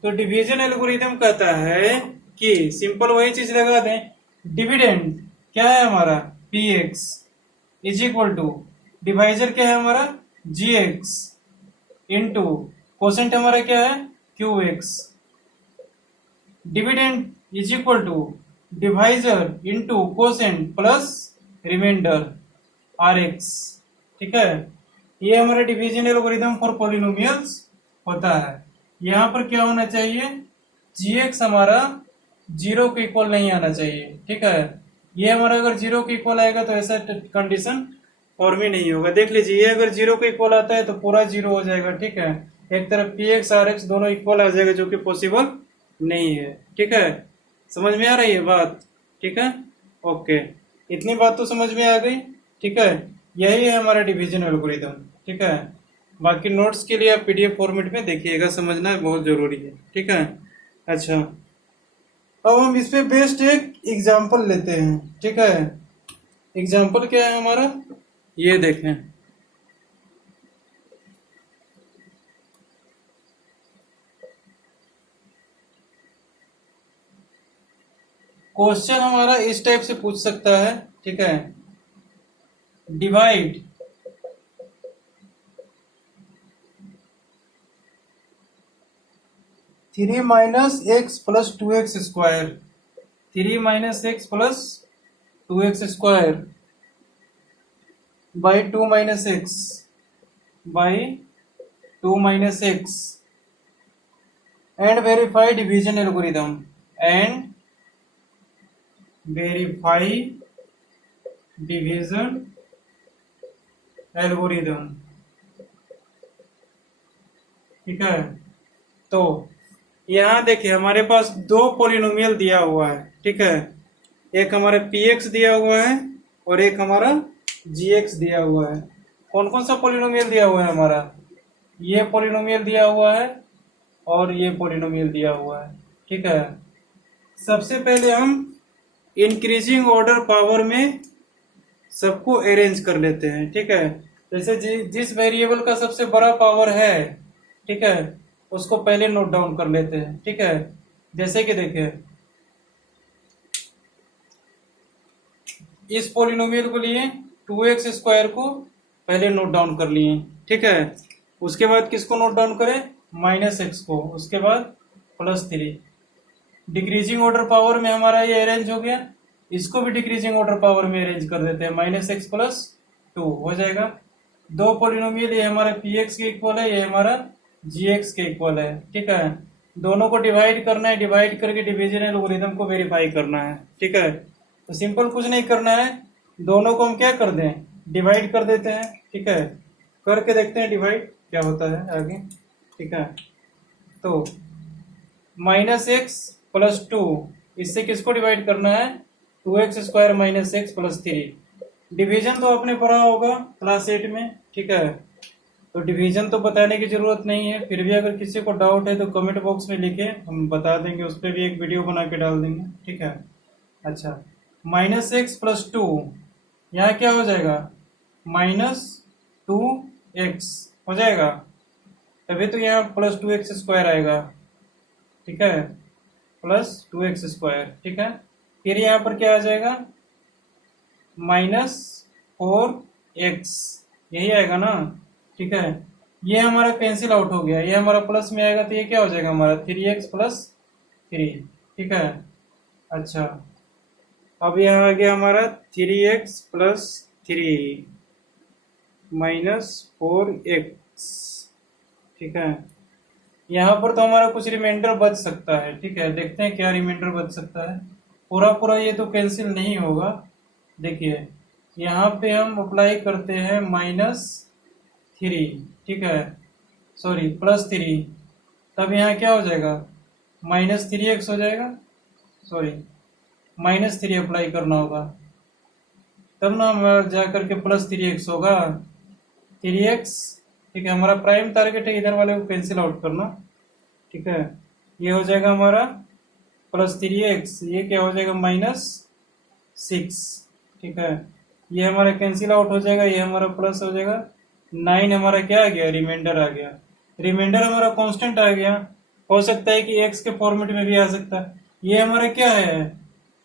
तो डिवीजन एल्गोरिथम कहता है कि सिंपल वही चीज लगा दें, डिविडेंड क्या है हमारा px is equal to divisor क्या है हमारा gx इंटू कोसेंट हमारा क्या है qx, dividend is equal to divisor into quotient plus remainder rx, ठीक है। ये हमारा डिवीजन एल्गोरिथम फॉर पॉलिनोमियल्स होता है। यहाँ पर क्या होना चाहिए, gx हमारा 0 के इक्वल नहीं आना चाहिए, ठीक है। ये हमारा अगर 0 के इक्वल आएगा तो ऐसा कंडीशन और भी नहीं होगा। देख लीजिए, ये अगर 0 के इक्वल आता है तो पूरा 0 हो जाएगा, ठीक है। एक तरफ px rx दोनों इक्वल आ जाएगा, जो कि पॉसिबल नहीं है, ठीक है। समझ में आ रही है बात, ठीक है, ओके। इतनी बात तो समझ में आ गई, ठीक है। यही है हमारा डिवीजन एल्गोरिथम, ठीक है। बाकी नोट्स के लिए आप पीडीएफ फॉर्मेट में देखिएगा, समझना बहुत जरूरी है, ठीक है। अच्छा, अब हम इस पे बेस्ड एक एग्जाम्पल लेते हैं, ठीक है। एग्जाम्पल क्या है हमारा, ये देखें। क्वेश्चन हमारा इस टाइप से पूछ सकता है, ठीक है, divide 3 minus x plus 2x square, 3 minus x plus 2x square by 2 minus x by 2 minus x and verify division algorithm and verify division algorithm, ठीक है। तो यहां देखिए हमारे पास दो पॉलिनोमियल दिया हुआ है, ठीक है, एक हमारा px दिया हुआ है और एक हमारा gx दिया हुआ है। कौन कौन सा पॉलिनोमियल दिया हुआ है हमारा, ये पॉलिनोमियल दिया हुआ है और ये पॉलिनोमियल दिया हुआ है, ठीक है। सबसे पहले हम इंक्रीजिंग ऑर्डर पावर में सबको अरेंज कर लेते हैं, ठीक है। जैसे जिस वेरिएबल का सबसे बड़ा पावर है, ठीक है, उसको पहले नोट डाउन कर लेते हैं, ठीक है। जैसे कि देखिए इस पॉलिनोमियल को लिए 2x स्क्वायर को पहले नोट डाउन कर लिए, ठीक है। उसके बाद किसको नोट डाउन करें, माइनस एक्स को, उसके बाद +3। डिक्रीजिंग ऑर्डर पावर में हमारा ये अरेंज हो गया, इसको भी डिक्रीजिंग ऑर्डर पावर में अरेंज कर देते हैं, -x + 2 हो जाएगा। दो पॉलिनोमियल, ये हमारा px के इक्वल है, ये हमारा gx के इक्वल है, ठीक है। दोनों को डिवाइड करना है, डिवाइड करके डिवीजन एल्गोरिथम को वेरीफाई करना है, ठीक है। तो सिंपल कुछ नहीं करना है, दोनों को हम क्या कर दें, डिवाइड कर देते हैं, ठीक है। करके देखते हैं डिवाइड क्या होता है आगे, ठीक है। तो -x + 2, इससे किसको डिवाइड करना है, 2x square minus x plus 3। Division तो आपने पढ़ा होगा क्लास 8 में, ठीक है। तो डिवीजन तो बताने की जरूरत नहीं है, फिर भी अगर किसी को डाउट है तो कमेंट बॉक्स में लिखे, हम बता देंगे, उस पर भी एक वीडियो बना के डाल देंगे, ठीक है। अच्छा, -x + 2 यहाँ क्या हो जाएगा, -2x हो जाएगा, तभी तो यहाँ +2x स्क्वायर आएगा, ठीक है, +2x स्क्वायर, ठीक है। फिर यहाँ पर क्या आ जाएगा, -4x, यही आएगा ना, ठीक है। ये हमारा कैंसिल आउट हो गया, ये हमारा प्लस में आएगा, तो ये क्या हो जाएगा हमारा 3x + 3, ठीक है। अच्छा, अब यहाँ आ गया हमारा 3x + 3 -4x, ठीक है। यहाँ पर तो हमारा कुछ रिमाइंडर बच सकता है, ठीक है। देखते हैं क्या रिमाइंडर बच सकता है, पूरा पूरा ये तो कैंसिल नहीं होगा। देखिए यहाँ पे हम अप्लाई करते हैं -3, ठीक है, सॉरी +3, तब यहाँ क्या हो जाएगा, -3x हो जाएगा, सॉरी -3 अप्लाई करना होगा, तब ना हमारा जा करके +3x होगा, 3x, ठीक है। हमारा प्राइम टारगेट है इधर वाले को कैंसिल आउट करना, ठीक है। ये हो जाएगा हमारा +3x, ये क्या हो जाएगा -6, ठीक है। ये हमारा कैंसिल आउट हो जाएगा, ये हमारा प्लस हो जाएगा, 9 हमारा क्या आ गया, रिमाइंडर आ गया। रिमाइंडर हमारा कांस्टेंट आ गया, हो सकता है कि x के फॉर्मेट में भी आ सकता है। ये हमारा क्या है,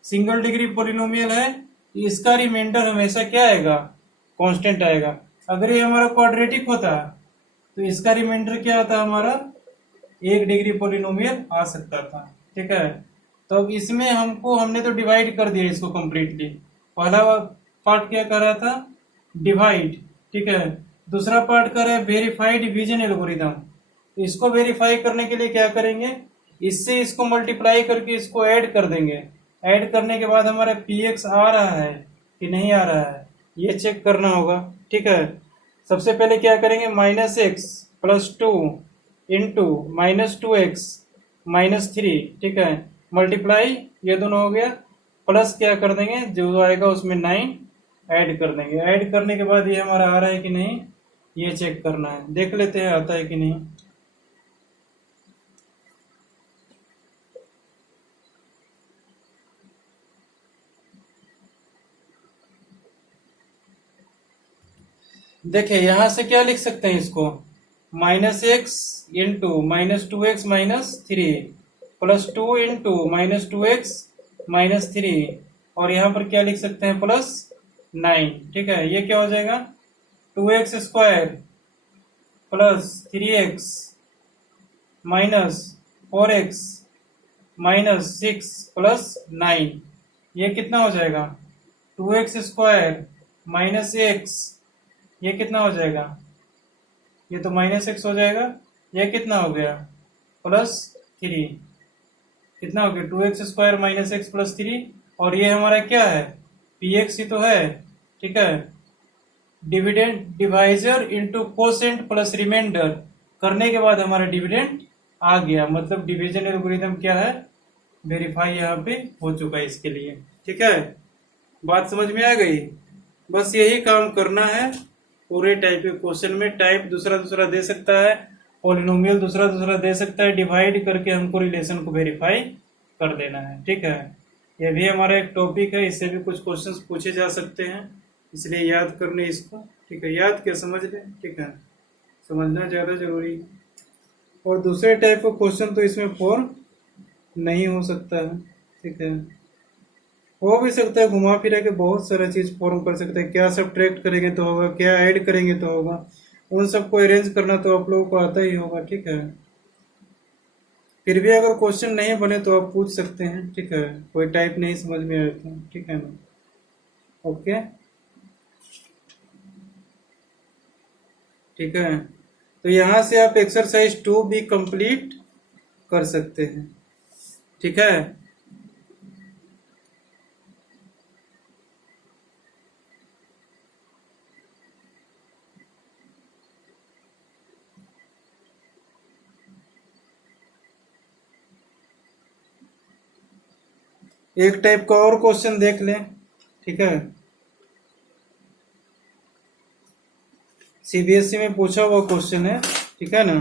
सिंगल डिग्री पॉलिनोमियल है, इसका रिमाइंडर हमेशा क्या आएगा, कांस्टेंट आएगा। अगर ये हमारा क्वाड्रेटिक होता तो इसका रिमाइंडर क्या आता, हमारा 1 डिग्री पॉलिनोमियल आ सकता था, ठीक है। तो अब इसमें हमने तो डिवाइड कर दिया इसको कंप्लीटली। पहला पार्ट क्या कर रहा था, डिवाइड, ठीक है। दूसरा पार्ट कर रहा है वेरीफाई डिवीजन एल्गोरिथम। इसको वेरीफाई करने के लिए क्या करेंगे, इससे इसको मल्टीप्लाई करके इसको ऐड कर देंगे। ऐड करने के बाद हमारा px आ रहा है कि नहीं आ रहा है, ये चेक करना होगा, ठीक है। सबसे पहले क्या करेंगे, -x + 2 इंटू -2x -3, ठीक है, मल्टीप्लाई, ये दोनों हो गया, प्लस क्या कर देंगे, जो आएगा उसमें 9 ऐड कर देंगे। ऐड करने के बाद ये हमारा आ रहा है कि नहीं, ये चेक करना है, देख लेते हैं आता है कि नहीं। देखिए यहां से क्या लिख सकते हैं इसको, -x into -2x -3 +2 into -2x -3 और यहाँ पर क्या लिख सकते हैं +9। ठीक है, ये क्या हो जाएगा 2x² +3x -4x -6 +9। ये कितना हो जाएगा 2x² -x। ये कितना हो जाएगा, ये तो -x हो जाएगा। ये कितना हो गया +3। कितना हो गया 2x² -x +3। और ये हमारा क्या है px ही तो है। ठीक है, dividend divisor into quotient plus remainder करने के बाद हमारा डिविडेंड आ गया, मतलब डिवीजन एल्गोरिथम क्या है वेरीफाई यहाँ पे हो चुका है इसके लिए। ठीक है, बात समझ में आ गई। बस यही काम करना है पूरे टाइप के क्वेश्चन में। टाइप दूसरा दूसरा दे सकता है, पॉलिनोमियल दूसरा दूसरा दे सकता है, डिवाइड करके हमको रिलेशन को वेरीफाई कर देना है। ठीक है, यह भी हमारा एक टॉपिक है, इससे भी कुछ क्वेश्चंस पूछे जा सकते हैं, इसलिए याद करने इसको। ठीक है, याद क्या समझ लें। ठीक है, समझना ज़्यादा जरूरी है। और दूसरे टाइप का क्वेश्चन तो इसमें फॉर्म नहीं हो सकता है। ठीक है, हो भी सकता है, घुमा फिरा के बहुत सारा चीज फॉर्म कर सकते हैं। क्या सब्ट्रैक्ट करेंगे तो होगा, क्या ऐड करेंगे तो होगा, उन सबको अरेंज करना तो आप लोगों को आता ही होगा। ठीक है, फिर भी अगर क्वेश्चन नहीं बने तो आप पूछ सकते हैं। ठीक है, कोई टाइप नहीं समझ में आए तो। ठीक है ना, ओके। ठीक है, तो यहाँ से आप एक्सरसाइज 2 भी कंप्लीट कर सकते हैं। ठीक है, एक टाइप का और क्वेश्चन देख लें। ठीक है, सीबीएसई में पूछा हुआ क्वेश्चन है। ठीक है ना,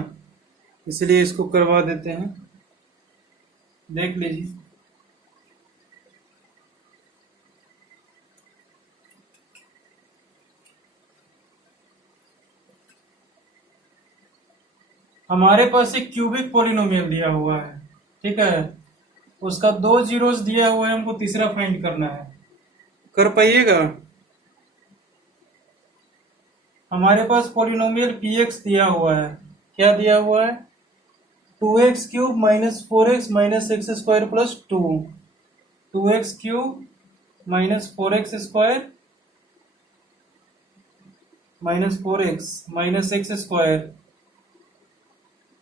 इसलिए इसको करवा देते हैं, देख लीजिए। हमारे पास एक क्यूबिक पॉलिनोमियल दिया हुआ है। ठीक है, उसका 2 जीरोस दिया हुआ है, हमको तीसरा फाइंड करना है। कर पाइएगा? हमारे पास पॉलिनोमियल px दिया हुआ है। क्या दिया हुआ है 2x³ -4x -x² +2। 2x³ -4x² -4x -x²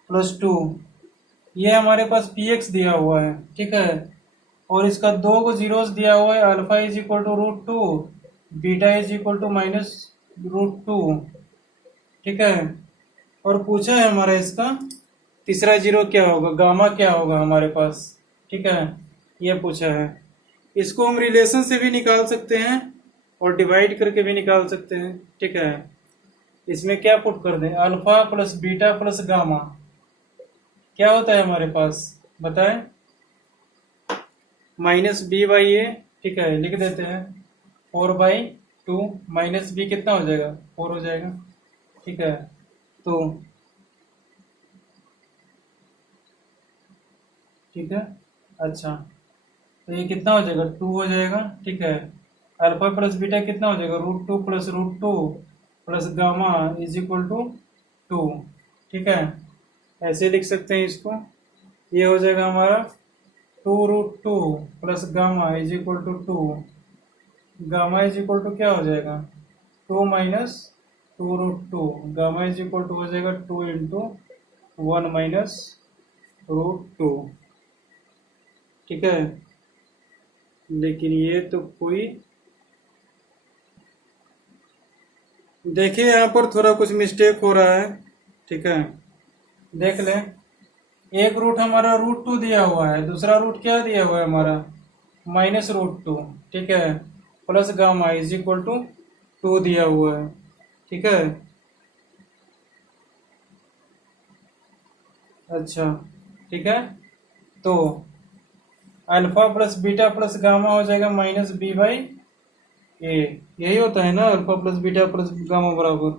+2। ये हमारे पास px दिया हुआ है। ठीक है, और इसका 2 को जीरोस दिया हुआ है, अल्फा =√2, बीटा -√2। ठीक है, और पूछा है हमारा इसका तीसरा जीरो क्या होगा, गामा क्या होगा हमारे पास। ठीक है, ये पूछा है। इसको हम रिलेशन से भी निकाल सकते हैं और डिवाइड करके भी निकाल सकते हैं। ठीक है, इसमें क्या पुट कर दें, alpha plus beta plus gamma क्या होता है हमारे पास बताएं, -b/a। ठीक है, लिख देते हैं 4/2 -b कितना हो जाएगा 4 हो जाएगा। ठीक है, तो ठीक है, अच्छा, तो ये कितना हो जाएगा 2 हो जाएगा। ठीक है, अल्फा प्लस बीटा कितना हो जाएगा √2 + √2 प्लस गामा =2। ठीक है, ऐसे लिख सकते हैं इसको। ये हो जाएगा हमारा 2√2 प्लस गामा =2। गामा क्या हो जाएगा 2 - 2√2। गामा हो जाएगा 2 × 1 - √2। ठीक है, लेकिन ये तो कोई, देखिए यहाँ पर थोड़ा कुछ मिस्टेक हो रहा है। ठीक है, देख लें, एक रूट हमारा √2 दिया हुआ है, दूसरा रूट क्या दिया हुआ है हमारा -√2। ठीक है, प्लस गामा =2 दिया हुआ है। ठीक है, अच्छा, ठीक है, तो alpha plus beta plus gamma हो जाएगा -b/a। यही होता है ना, alpha plus beta plus gamma बराबर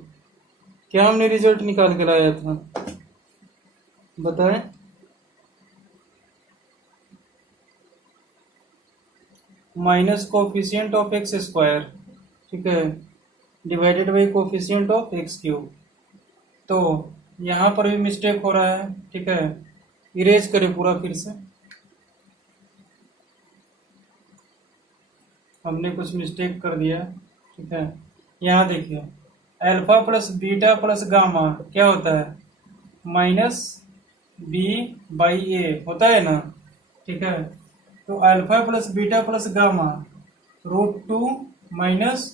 क्या हमने रिजल्ट निकाल के लाया था बताएं। Minus coefficient of x square, ठीक है, divided by coefficient of x cube. तो यहाँ पर भी मिस्टेक हो रहा है, ठीक है, इरेज करें पूरा फिर से। हमने कुछ मिस्टेक कर दिया, ठीक है। यहाँ देखिए alpha plus beta plus gamma क्या होता है, माइनस बी बाई ए होता है ना, ठीक है। तो alpha plus beta plus gamma √2 minus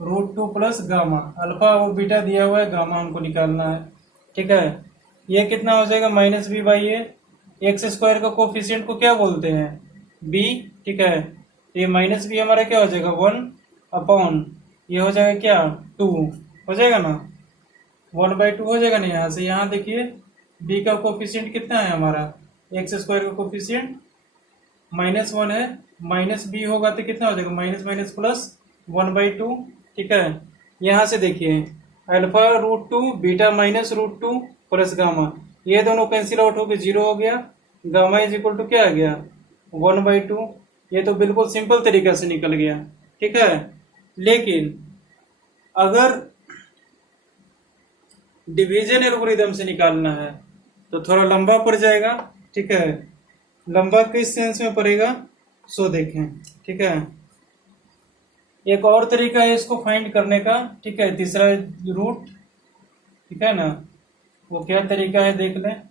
√2 plus gamma, alpha और बीटा दिया हुआ है, गामा हमको निकालना है, ठीक है। ये कितना हो जाएगा, minus b by a, x square का कोफिशिएंट को क्या बोलते हैं, बी, ठीक है। ये माइनस बी हमारा क्या हो जाएगा, 1/, ये हो जाएगा क्या, 2 हो जाएगा ना, 1/2 हो जाएगा ना। यहाँ से यहाँ देखिए बी का कोफिशिएंट कितना है हमारा, एक्स स्क्वायर का कोफिशिएंट -1 है, माइनस बी होगा तो कितना हो जाएगा, माइनस माइनस प्लस 1/2, ठीक है। यहाँ से देखिए alpha √2 beta minus √2 plus gamma, ये दोनों कैंसिल आउट होकर 0 हो गया, गामा इज इक्वल टू क्या आ गया, 1/2। ये तो बिल्कुल सिंपल तरीका से निकल गया, ठीक है। लेकिन अगर डिवीजन एल्गोरिदम से निकालना है तो थोड़ा लंबा पड़ जाएगा, ठीक है। लंबा किस सेंस में पड़ेगा, सो देखें, ठीक है। एक और तरीका है इसको फाइंड करने का, ठीक है, तीसरा रूट, ठीक है ना, वो क्या तरीका है देख लें।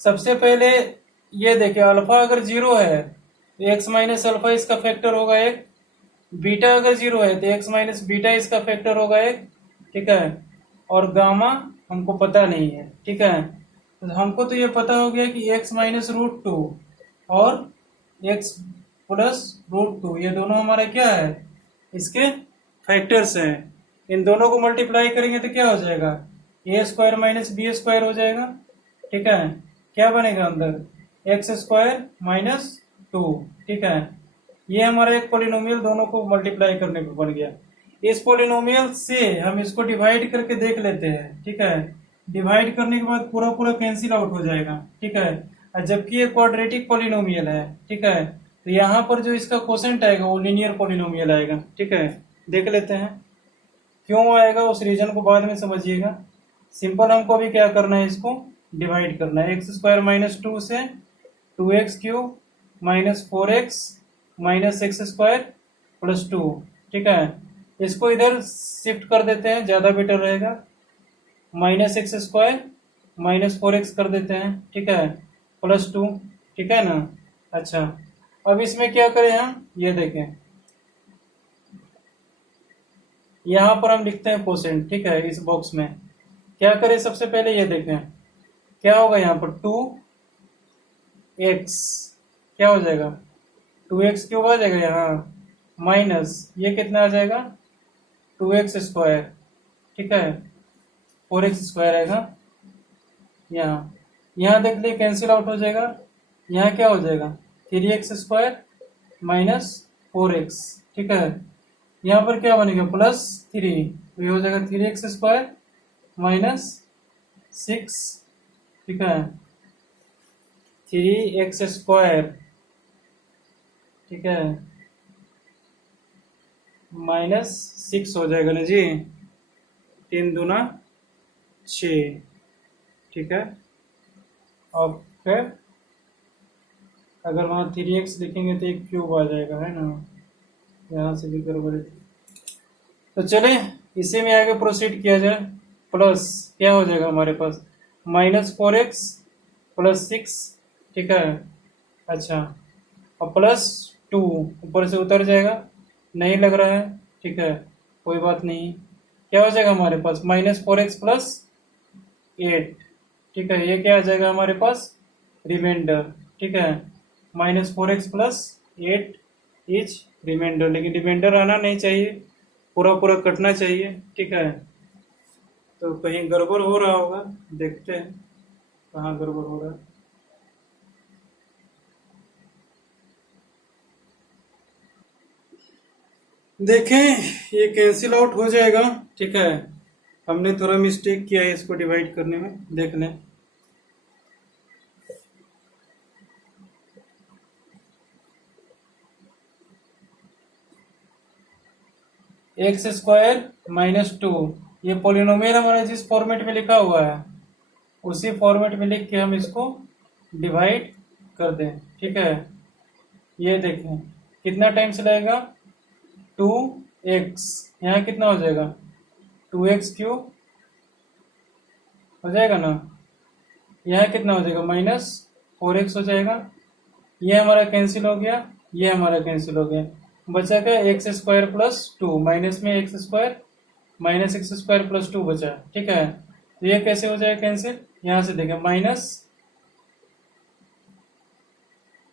सबसे पहले ये देखिए अल्फा अगर 0 है तो एक्स माइनस अल्फा इसका फैक्टर होगा 1, बीटा अगर 0 है तो एक्स माइनस बीटा इसका फैक्टर होगा 1, ठीक है। और गामा हमको पता नहीं है, ठीक है। तो हमको तो ये पता हो गया कि x माइनस √2 और x प्लस √2 ये दोनों हमारा क्या है, इसके फैक्टर्स हैं। इन दोनों को मल्टीप्लाई करेंगे तो क्या हो जाएगा, a square minus b square हो जाएगा, ठीक है। क्या बनेगा अंदर, एक्स स्क्वायर माइनस 2, ठीक है। ये हमारा एक पॉलिनोमियल दोनों को मल्टीप्लाई करने पर बन गया। इस पॉलिनोमियल से हम इसको डिवाइड करके देख लेते हैं, ठीक है। डिवाइड करने के बाद पूरा पूरा कैंसिल आउट हो जाएगा, ठीक है। और जबकि ये क्वाड्रेटिक पॉलिनोमियल है, ठीक है, तो यहाँ पर जो इसका कोसेंट आएगा वो लीनियर पॉलिनोमियल आएगा, ठीक है। देख लेते हैं क्यों आएगा, उस रीजन को बाद में समझिएगा। सिंपल हमको अभी क्या करना है, इसको डिवाइड करना है। एक्स स्क्वायर माइनस 2 से 2x³ minus 4x minus x square plus 2, ठीक है। इसको इधर शिफ्ट कर देते हैं, ज्यादा बेटर रहेगा, minus x square minus 4x कर देते हैं, ठीक है, प्लस 2, ठीक है ना। अच्छा अब इसमें क्या करें हम, ये देखें यहाँ पर हम लिखते हैं कोसेंट, ठीक है। इस बॉक्स में क्या करें, सबसे पहले ये देखें क्या होगा, यहाँ पर 2x क्या हो जाएगा, 2x³ आ जाएगा यहाँ, माइनस ये कितना आ जाएगा 2x², ठीक है, 4x² आएगा। यहाँ देख लीजिए कैंसिल आउट हो जाएगा, यहाँ क्या हो जाएगा 3x² माइनस 4x, ठीक है। यहाँ पर क्या बनेगा +3, तो ये हो जाएगा 3x² माइनस 6, ठीक है, 3x², ठीक है, माइनस 6 हो जाएगा ना जी, 3 दूना 6, ठीक है। और फिर अगर वहाँ 3x लिखेंगे तो एक क्यूब आ जाएगा, है ना, यहाँ से भी गड़बड़ है। तो चले इसी में आगे प्रोसीड किया जाए। प्लस क्या हो जाएगा हमारे पास, -4x प्लस 6, ठीक है। अच्छा और +2 ऊपर से उतर जाएगा, नहीं लग रहा है, ठीक है, कोई बात नहीं। क्या हो जाएगा हमारे पास -4x प्लस 8, ठीक है। ये क्या आ जाएगा हमारे पास, रिमाइंडर, ठीक है, -4x प्लस 8 इज रिमाइंडर। लेकिन रिमाइंडर आना नहीं चाहिए, पूरा पूरा कटना चाहिए, ठीक है। तो कहीं गड़बड़ हो रहा होगा, देखते हैं कहाँ गड़बड़ हो रहा है। देखें ये कैंसिल आउट हो जाएगा, ठीक है। हमने थोड़ा मिस्टेक किया है इसको डिवाइड करने में, देख लें। X square minus 2। ये पोलिनोमियल हमारा जिस फॉर्मेट में लिखा हुआ है उसी फॉर्मेट में लिख के हम इसको डिवाइड कर दें। ठीक है, ये देखें कितना टाइम से लगेगा 2x, यहाँ कितना हो जाएगा 2x क्यूब हो जाएगा ना, यहाँ कितना हो जाएगा -4x हो जाएगा। ये हमारा कैंसिल हो गया, ये हमारा कैंसिल हो गया, बचा क्या एक्स स्क्वायर प्लस 2, माइनस में x square minus x square plus 2 बचा। ठीक है, तो ये कैसे हो जाएगा कैंसिल, यहाँ से देखें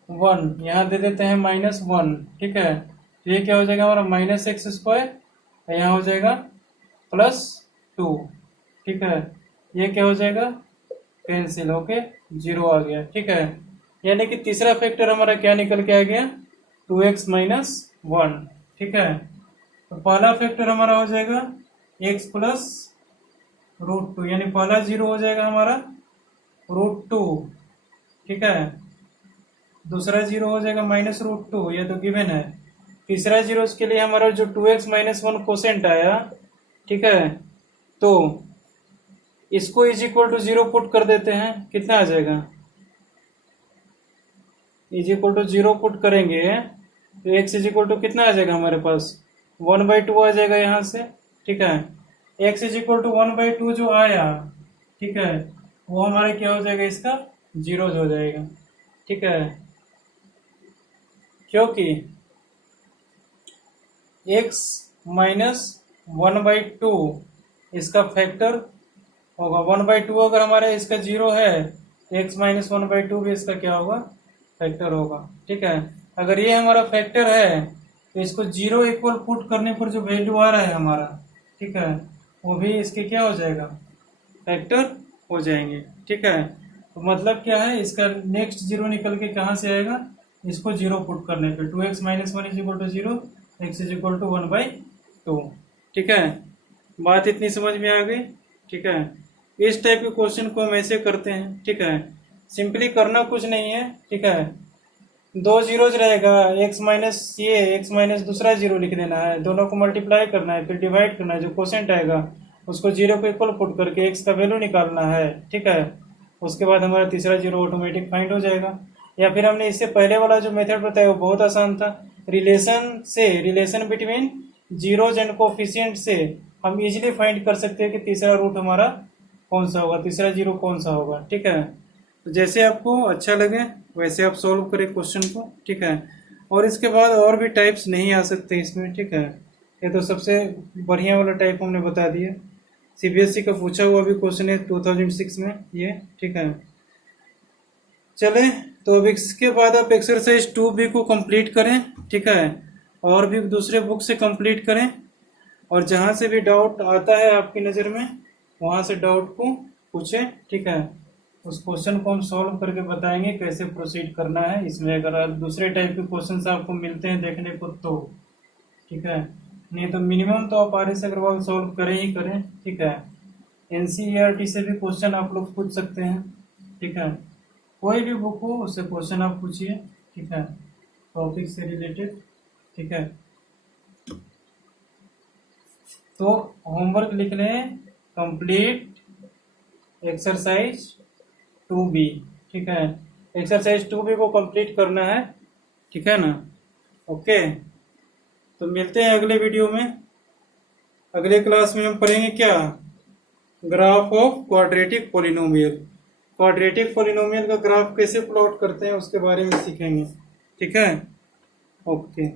-1 यहाँ दे देते हैं -1। ठीक है, तो ये क्या हो जाएगा हमारा -x स्क्वायर, यहाँ हो जाएगा +2। ठीक है, ये क्या हो जाएगा कैंसिल होके 0 आ गया। ठीक है, यानी कि तीसरा फैक्टर हमारा क्या निकल के आ गया 2x - 1। ठीक है, तो पहला फैक्टर हमारा हो जाएगा x + √2, यानी पहला 0 हो जाएगा हमारा √2। ठीक है, दूसरा 0 हो जाएगा -√2, ये तो गिवन है। तीसरा 0 इसके लिए हमारा जो 2x - 1 कोसेंट आया। ठीक है, तो इसको = 0 पुट कर देते हैं, कितना आ जाएगा =0 पुट करेंगे तो x कितना आ जाएगा हमारे पास 1/2 आ जाएगा यहाँ से। ठीक है, x 1/2 जो आया, ठीक है, वो हमारे क्या हो जाएगा इसका 0 हो जाएगा। ठीक है, क्योंकि x - 1/2 इसका फैक्टर होगा 1/2। अगर हमारे इसका 0 है x - 1/2 भी इसका क्या होगा फैक्टर होगा। ठीक है, अगर ये हमारा फैक्टर है तो इसको 0 इक्वल पुट करने पर जो वैल्यू आ रहा है हमारा, ठीक है, वो भी इसके क्या हो जाएगा फैक्टर हो जाएंगे। ठीक है, तो मतलब क्या है इसका नेक्स्ट 0 निकल के कहाँ से आएगा, इसको 0 पुट करने पे 2x - 1 = 0, x = 1/2। ठीक है, बात इतनी समझ में आ गई। ठीक है, इस टाइप के क्वेश्चन को हम ऐसे करते हैं। ठीक है, सिंपली करना कुछ नहीं है। ठीक है, 2 जीरोज रहेगा, x माइनस दूसरा 0 लिख देना है, दोनों को मल्टीप्लाई करना है, फिर डिवाइड करना है, जो क्वोशेंट आएगा उसको 0 को इक्वल पुट करके x का वैल्यू निकालना है। ठीक है, उसके बाद हमारा तीसरा 0 ऑटोमेटिक फाइंड हो जाएगा। या फिर हमने इससे पहले वाला जो मेथड बताया वो बहुत आसान था, relation between zeros and coefficient से हम इजीली फाइंड कर सकते हैं कि तीसरा रूट हमारा कौन सा होगा, तीसरा 0 कौन सा होगा। ठीक है, तो जैसे आपको अच्छा लगे वैसे आप सॉल्व करें क्वेश्चन को। ठीक है, और इसके बाद और भी टाइप्स नहीं आ सकते इसमें। ठीक है, ये तो सबसे बढ़िया वाला टाइप हमने बता दिया। सीबीएसई का पूछा हुआ भी क्वेश्चन है 2006 में ये। ठीक है, चले तो अब इसके बाद आप एक्सरसाइज 2B को कंप्लीट करें। ठीक है, और भी दूसरे बुक से कंप्लीट करें, और जहाँ से भी डाउट आता है आपकी नज़र में वहाँ से डाउट को पूछें। ठीक है, उस क्वेश्चन को हम सॉल्व करके बताएंगे कैसे प्रोसीड करना है इसमें। अगर दूसरे टाइप के क्वेश्चन आपको मिलते हैं देखने को तो ठीक है, नहीं तो मिनिमम तो आप RS अग्रवाल सॉल्व करें ही करें। ठीक है, NCERT से भी क्वेश्चन आप लोग पूछ सकते हैं। ठीक है, कोई भी बुक हो उससे क्वेश्चन आप पूछिए। ठीक है, टॉपिक से रिलेटेड। ठीक है, तो होमवर्क लिख लें कंप्लीट एक्सरसाइज 2B। ठीक है, एक्सरसाइज 2B को कंप्लीट करना है। ठीक है ना, ओके। तो मिलते हैं अगले वीडियो में। अगले क्लास में हम पढ़ेंगे क्या, graph of quadratic polynomial. Quadratic polynomial का ग्राफ कैसे प्लॉट करते हैं उसके बारे में सीखेंगे। ठीक है, ओके।